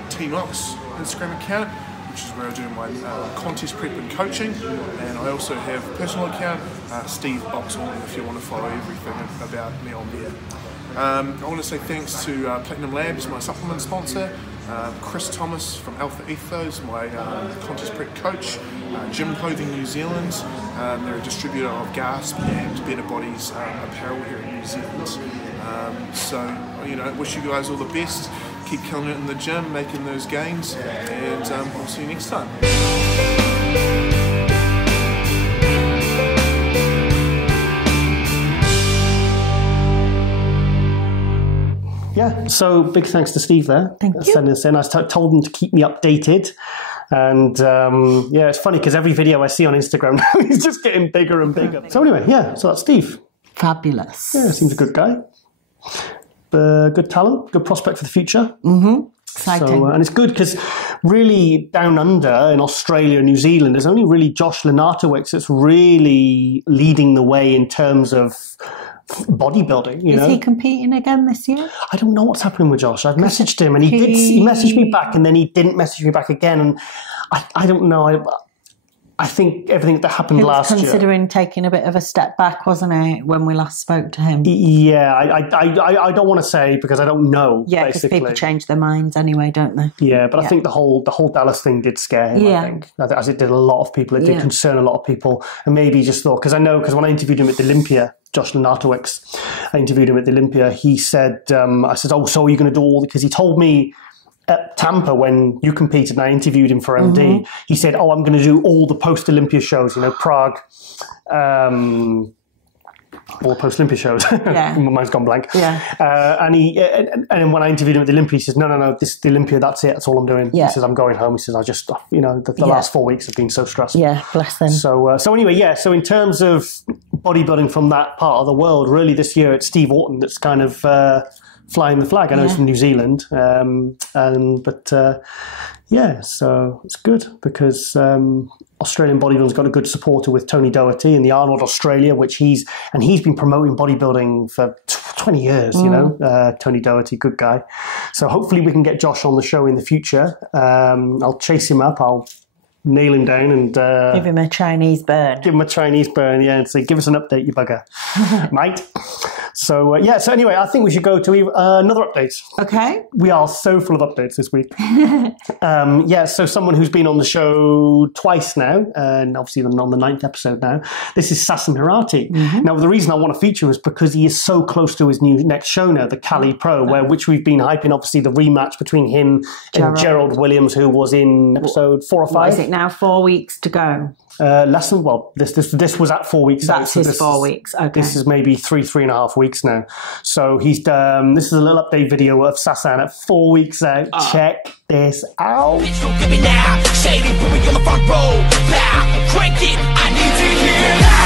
Team Ox Instagram account, which is where I do my contest prep and coaching, and I also have a personal account, Steve Boxall, if you want to follow everything about me on there. I want to say thanks to Platinum Labs, my supplement sponsor, Chris Thomas from Alpha Ethos, my contest prep coach, Gym Clothing New Zealand, they're a distributor of Gasp and Better Bodies apparel here in New Zealand. So, you know, wish you guys all the best. Keep killing it in the gym, making those gains, and I'll see you next time. Yeah, so big thanks to Steve there. Thank you. Sending us in. I told him to keep me updated. And yeah, it's funny because every video I see on Instagram now, he's just getting bigger and bigger. So anyway, yeah, so that's Steve. Fabulous. Yeah, seems a good guy. Good talent, good prospect for the future. Exciting. So, and it's good because really down under in Australia and New Zealand, there's only really Josh Lenartowicz that's really leading the way in terms of bodybuilding. You know? Is he competing again this year? I don't know what's happening with Josh. I've messaged him and he messaged me back and then he didn't message me back again. And I don't know. I think everything that happened last year. He was considering taking a bit of a step back, wasn't he, when we last spoke to him? Yeah, I don't want to say because I don't know. Yeah, because people change their minds anyway, don't they? Yeah, but I think the whole Dallas thing did scare him. I think, as it did a lot of people. It did concern a lot of people, and maybe he just thought because when I interviewed him at the Olympia, Josh Lenartowicz, I interviewed him at the Olympia. He said, I said, "Oh, so are you going to do all?" Because he told me at Tampa when you competed and I interviewed him for MD, he said, "Oh, I'm going to do all the post-Olympia shows, you know, Prague, all the post-Olympia shows." Yeah. My mind's gone blank. Yeah. And when I interviewed him at the Olympia, he says, no, this is the Olympia, that's it, that's all I'm doing. Yeah. He says, I'm going home. He says, I just, you know, the last 4 weeks have been so stressful. Yeah, bless them. So anyway, yeah, so in terms of bodybuilding from that part of the world, really this year it's Steve Orton that's kind of flying the flag. I know it's from New Zealand, yeah, so it's good because Australian bodybuilding's got a good supporter with Tony Doherty in the Arnold Australia, which he's been promoting bodybuilding for 20 years, you know, Tony Doherty, good guy. So hopefully we can get Josh on the show in the future. I'll chase him up, I'll nail him down and give him a Chinese burn. Give him a Chinese burn, yeah, and say, give us an update, you bugger, mate. So, yeah, so anyway, I think we should go to another update. Okay. We are so full of updates this week. Yeah, so someone who's been on the show twice now, and obviously on the 9th episode now, this is Sasan Hirati. Now, the reason I want to feature him is because he is so close to his new next show now, the Cali Pro, which we've been hyping, obviously, the rematch between him and Gerald Williams, who was in episode 4 or 5. What is it now? 4 weeks to go. Less than, well, this was at 4 weeks. That's his 4 weeks. Okay. This is maybe 3.5 weeks now. So he's done. This is a little update video of Sasan at 4 weeks out. Check this out. Bitch, don't get me now. Shady, put me on the front row. Pow, crank it. I need to hear that.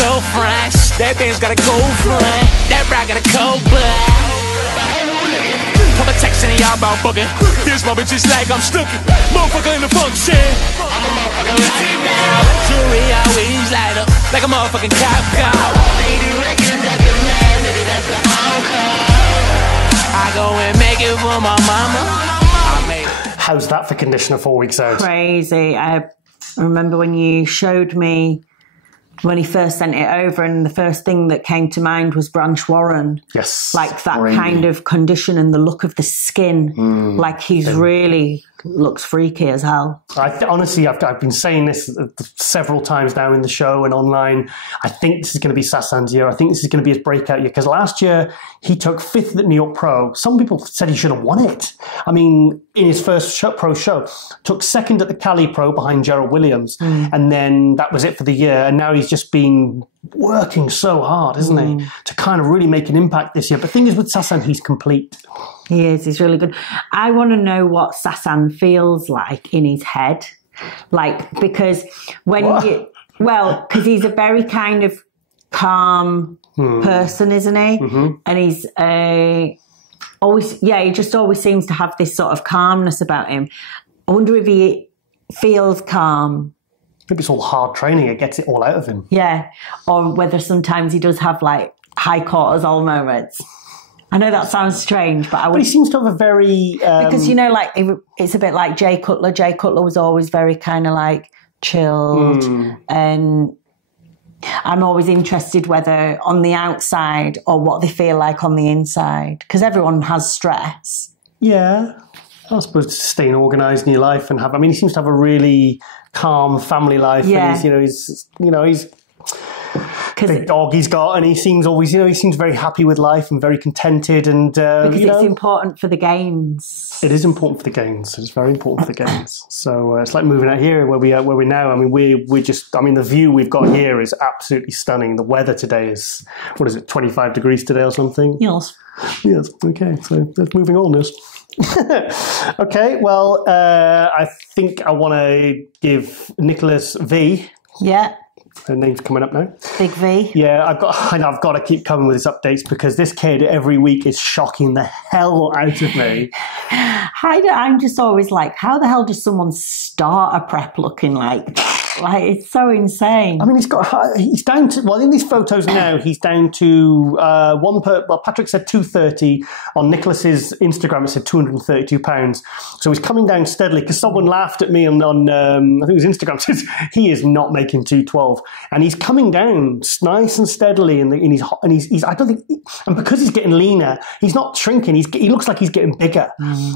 Girlfriends, that band's got a girlfriend, that ride got a cold blood. Pop a text in y'all about bugging. This moment just like I'm stuck. Motherfucker in the function. I'm a motherfucking right now. Jewelry always light up like a motherfucking cop car. I go and make it for my mama. How's that for conditioner 4 weeks out? Crazy. I remember when you showed me when he first sent it over, and the first thing that came to mind was Branch Warren. Yes. Like that kind of condition and the look of the skin. Like he's really looks freaky as hell. Honestly, I've been saying this several times now in the show and online. I think this is going to be Sassan's year. I think this is going to be his breakout year, because last year he took 5th at New York Pro. Some people said he should have won it. I mean, in his first pro show, took 2nd at the Cali Pro behind Gerald Williams, and then that was it for the year. And now he's just been working so hard, isn't he, to kind of really make an impact this year. But the thing is, with Sassan, he's complete. He is. He's really good. I want to know what Sassan feels like in his head. Like, because because he's a very kind of calm person, isn't he? And he's he just always seems to have this sort of calmness about him. I wonder if he feels calm. Maybe it's all hard training. It gets it all out of him. Yeah. Or whether sometimes he does have like high cortisol moments. I know that sounds strange, but he seems to have a very... because, you know, like, it's a bit like Jay Cutler. Jay Cutler was always very kind of, like, chilled. And I'm always interested whether on the outside or what they feel like on the inside. Because everyone has stress. Yeah. I suppose staying organised in your life and have... I mean, he seems to have a really calm family life. Yeah. And he's big dog he's got, and he seems always, he seems very happy with life and very contented, and because it's important for the gains. It is important for the gains. It's very important for the gains. So it's like moving out here where we're now. I mean, we're just. I mean, the view we've got here is absolutely stunning. The weather today is 25 degrees today or something. Yes. Yes. Okay. So that's moving on. Yes. Okay. Well, I think I want to give Nicholas V. Yeah. Her name's coming up now. Big V. Yeah, I've got to keep coming with his updates, because this kid every week is shocking the hell out of me. I'm just always like, how the hell does someone start a prep looking like that? Like, it's so insane. I mean, he's down to, well, in these photos now, he's down to Patrick said 230. On Nicholas's Instagram, it said 232 pounds. So he's coming down steadily, because someone laughed at me on I think it was Instagram, says he is not making 212. And he's coming down nice and steadily, and he's I don't think, and because he's getting leaner, he's not shrinking. He looks like he's getting bigger.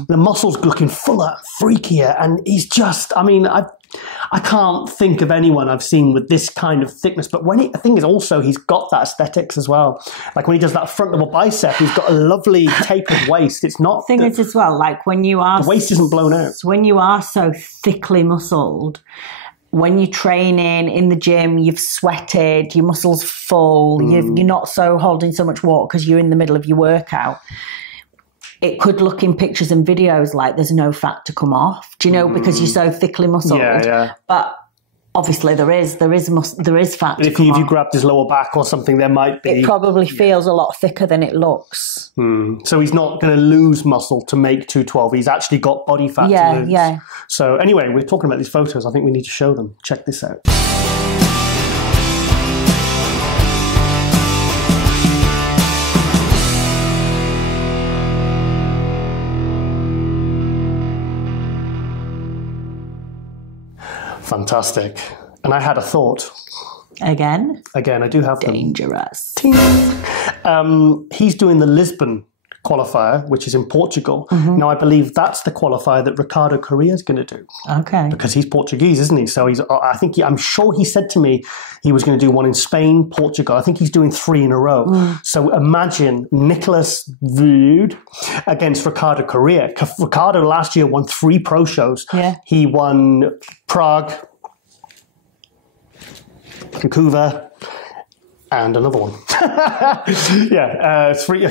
The muscles looking fuller, freakier, and he's just, I mean, I can't think of anyone I've seen with this kind of thickness. But the thing is also, he's got that aesthetics as well. Like when he does that front double bicep, he's got a lovely tapered waist. It's not... The thing is as well, like when you are... The waist isn't blown out. When you are so thickly muscled, when you're training in the gym, you've sweated, your muscles full, you're not so holding so much water because you're in the middle of your workout. It could look in pictures and videos like there's no fat to come off, do you know, because you're so thickly muscled. Yeah. But obviously there is fat. If you grabbed his lower back or something, there might be. It probably feels a lot thicker than it looks. So he's not going to lose muscle to make 212. He's actually got body fat to lose. Yeah. So anyway, we're talking about these photos. I think we need to show them. Check this out. Fantastic. And I had a thought. Again, I do have them. Dangerous. He's doing the Lisbon qualifier, which is in Portugal. Now, I believe that's the qualifier that Ricardo Correa is going to do. Okay. Because he's Portuguese, isn't he? So I'm sure he said to me he was going to do one in Spain, Portugal. I think he's doing 3 in a row. So imagine Nicholas Vude against Ricardo Correa. Ricardo last year won 3 pro shows. Yeah. He won Prague, Vancouver, and another one.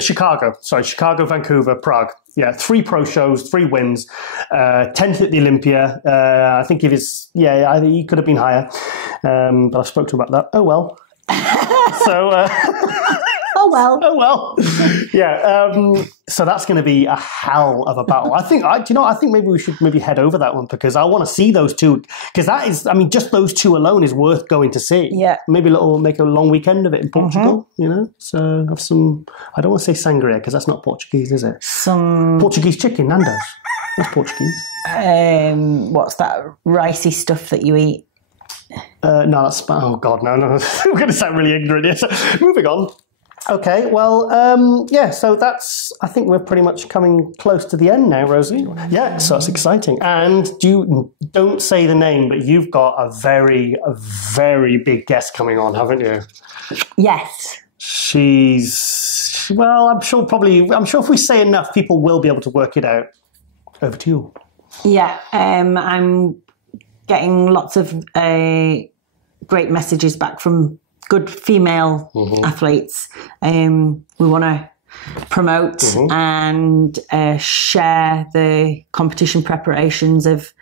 Chicago. Sorry, Chicago, Vancouver, Prague. Yeah, 3 pro shows, 3 wins, 10th at the Olympia. I think he could have been higher, but I've spoken to him about that. Oh well. So. Oh well. Yeah. So that's going to be a hell of a battle. I think maybe we should head over that one, because I want to see those two. Because that is, I mean, just those two alone is worth going to see. Yeah. Maybe make a long weekend of it in Portugal. You know. So have some. I don't want to say sangria, because that's not Portuguese, is it? Some Portuguese chicken, Nando's. That's Portuguese. What's that ricey stuff that you eat? No, that's... Oh, God, no. I'm going to sound really ignorant here. So, moving on. Okay, well, yeah, so that's... I think we're pretty much coming close to the end now, Rosie. Yeah, so that's exciting. And don't say the name, but you've got a very big guest coming on, haven't you? Yes. She's... Well, I'm sure if we say enough, people will be able to work it out. Over to you. Yeah, I'm getting lots of great messages back from good female athletes. We want to promote and share the competition preparations of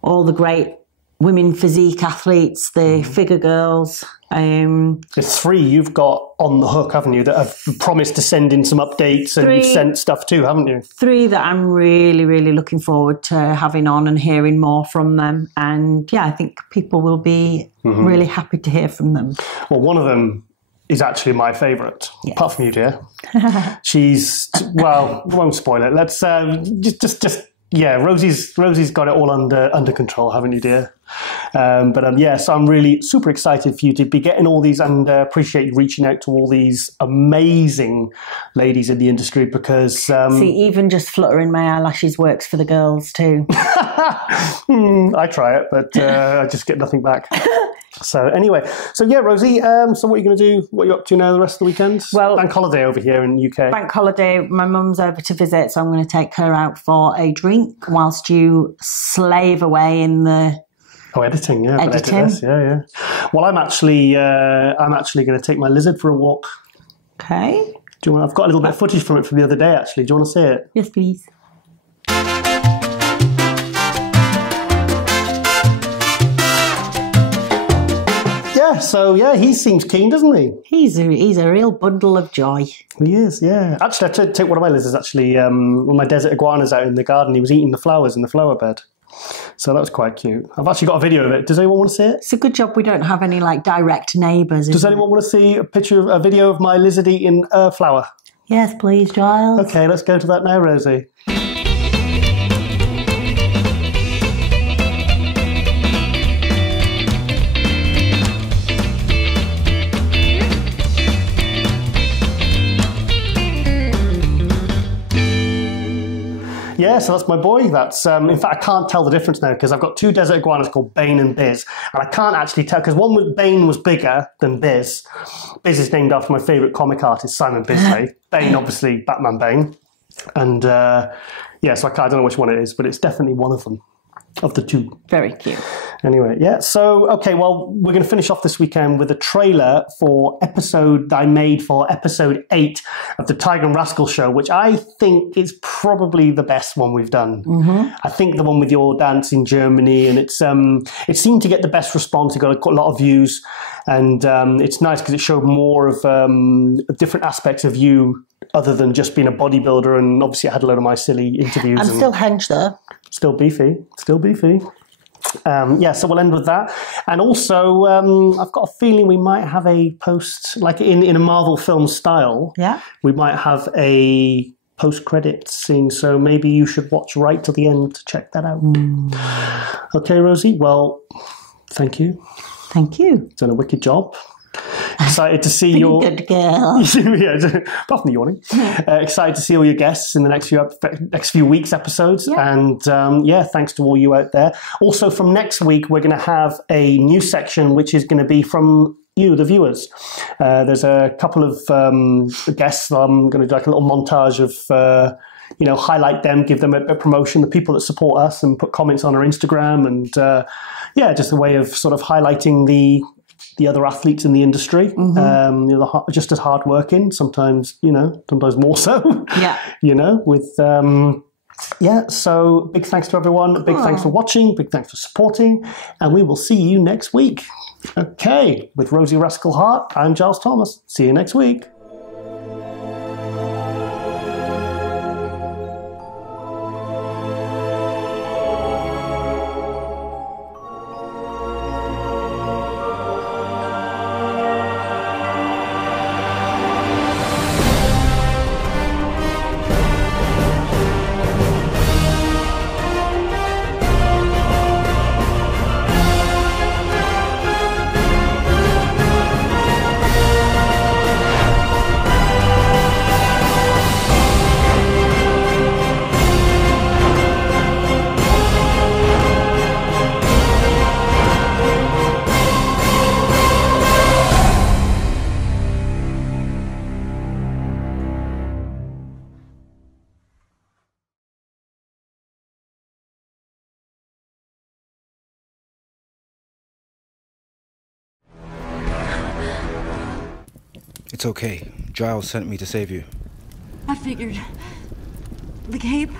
all the great women physique athletes, the figure girls. There's 3 you've got on the hook, haven't you, that have promised to send in some updates, and you've sent stuff too, haven't you? 3 that I'm really, really looking forward to having on and hearing more from them. And yeah, I think people will be really happy to hear from them. Well, one of them is actually my favourite, apart from you, dear. She's, well, I won't spoil it. Let's yeah, Rosie's got it all under control, haven't you, dear? Yeah, so I'm really super excited for you to be getting all these, and appreciate you reaching out to all these amazing ladies in the industry, because... See, even just fluttering my eyelashes works for the girls too. I try it, but I just get nothing back. So anyway, so yeah, Rosie, so what are you going to do? What are you up to now the rest of the weekend? Well, bank holiday over here in the UK. Bank holiday, my mum's over to visit, so I'm going to take her out for a drink whilst you slave away in the... Oh, editing, yeah. Editing. Yeah. Well, I'm actually going to take my lizard for a walk. Okay. I've got a little bit of footage from it from the other day, actually. Do you want to see it? Yes, please. Yeah, so yeah, he seems keen, doesn't he? He's a real bundle of joy. He is, yeah. Actually, I took one of my lizards, actually, one of my desert iguanas out in the garden. He was eating the flowers in the flower bed. So that was quite cute. I've actually got a video of it. Does anyone want to see it? It's a good job we don't have any direct neighbours. Does anyone want to see a video of my lizard eating a flower? Yes, please, Giles. Okay, let's go to that now, Rosie. Yeah, so that's my boy. That's in fact, I can't tell the difference now because I've got 2 desert iguanas called Bane and Biz, and I can't actually tell because Bane was bigger than Biz. Biz is named after my favourite comic artist, Simon Bisley. Bane, obviously, Batman Bane, and yeah, so I don't know which one it is, but it's definitely one of them. Of the 2. Very cute. Anyway, yeah, so, okay, well, we're going to finish off this weekend with a trailer for episode I made for episode 8 of the Tiger and Rascal show, which I think is probably the best one we've done. I think the one with your dance in Germany, and it seemed to get the best response. It got a lot of views, and it's nice because it showed more of different aspects of you other than just being a bodybuilder, and obviously I had a load of my silly interviews. I'm still hench though. Still beefy. Yeah, so we'll end with that. And also, I've got a feeling we might have a post, like in a Marvel film style. Yeah. We might have a post-credit scene, so maybe you should watch right to the end to check that out. Okay, Rosie, well, thank you. Thank you. You've done a wicked job. Excited to see your... good girl. Yeah, apart from the yawning. Excited to see all your guests in the next few weeks' episodes. Yeah. And yeah, thanks to all you out there. Also, from next week, we're going to have a new section, which is going to be from you, the viewers. There's a couple of guests that I'm going to do like a little montage of... highlight them, give them a promotion, the people that support us, and put comments on our Instagram. And yeah, just a way of sort of highlighting the other athletes in the industry, just as hardworking, sometimes more so. Yeah. Yeah, so big thanks to everyone. Big thanks for watching. Big thanks for supporting. And we will see you next week. Okay, with Rosie Rascal Hart, I'm Giles Thomas. See you next week. It's okay. Giles sent me to save you. I figured. The cape?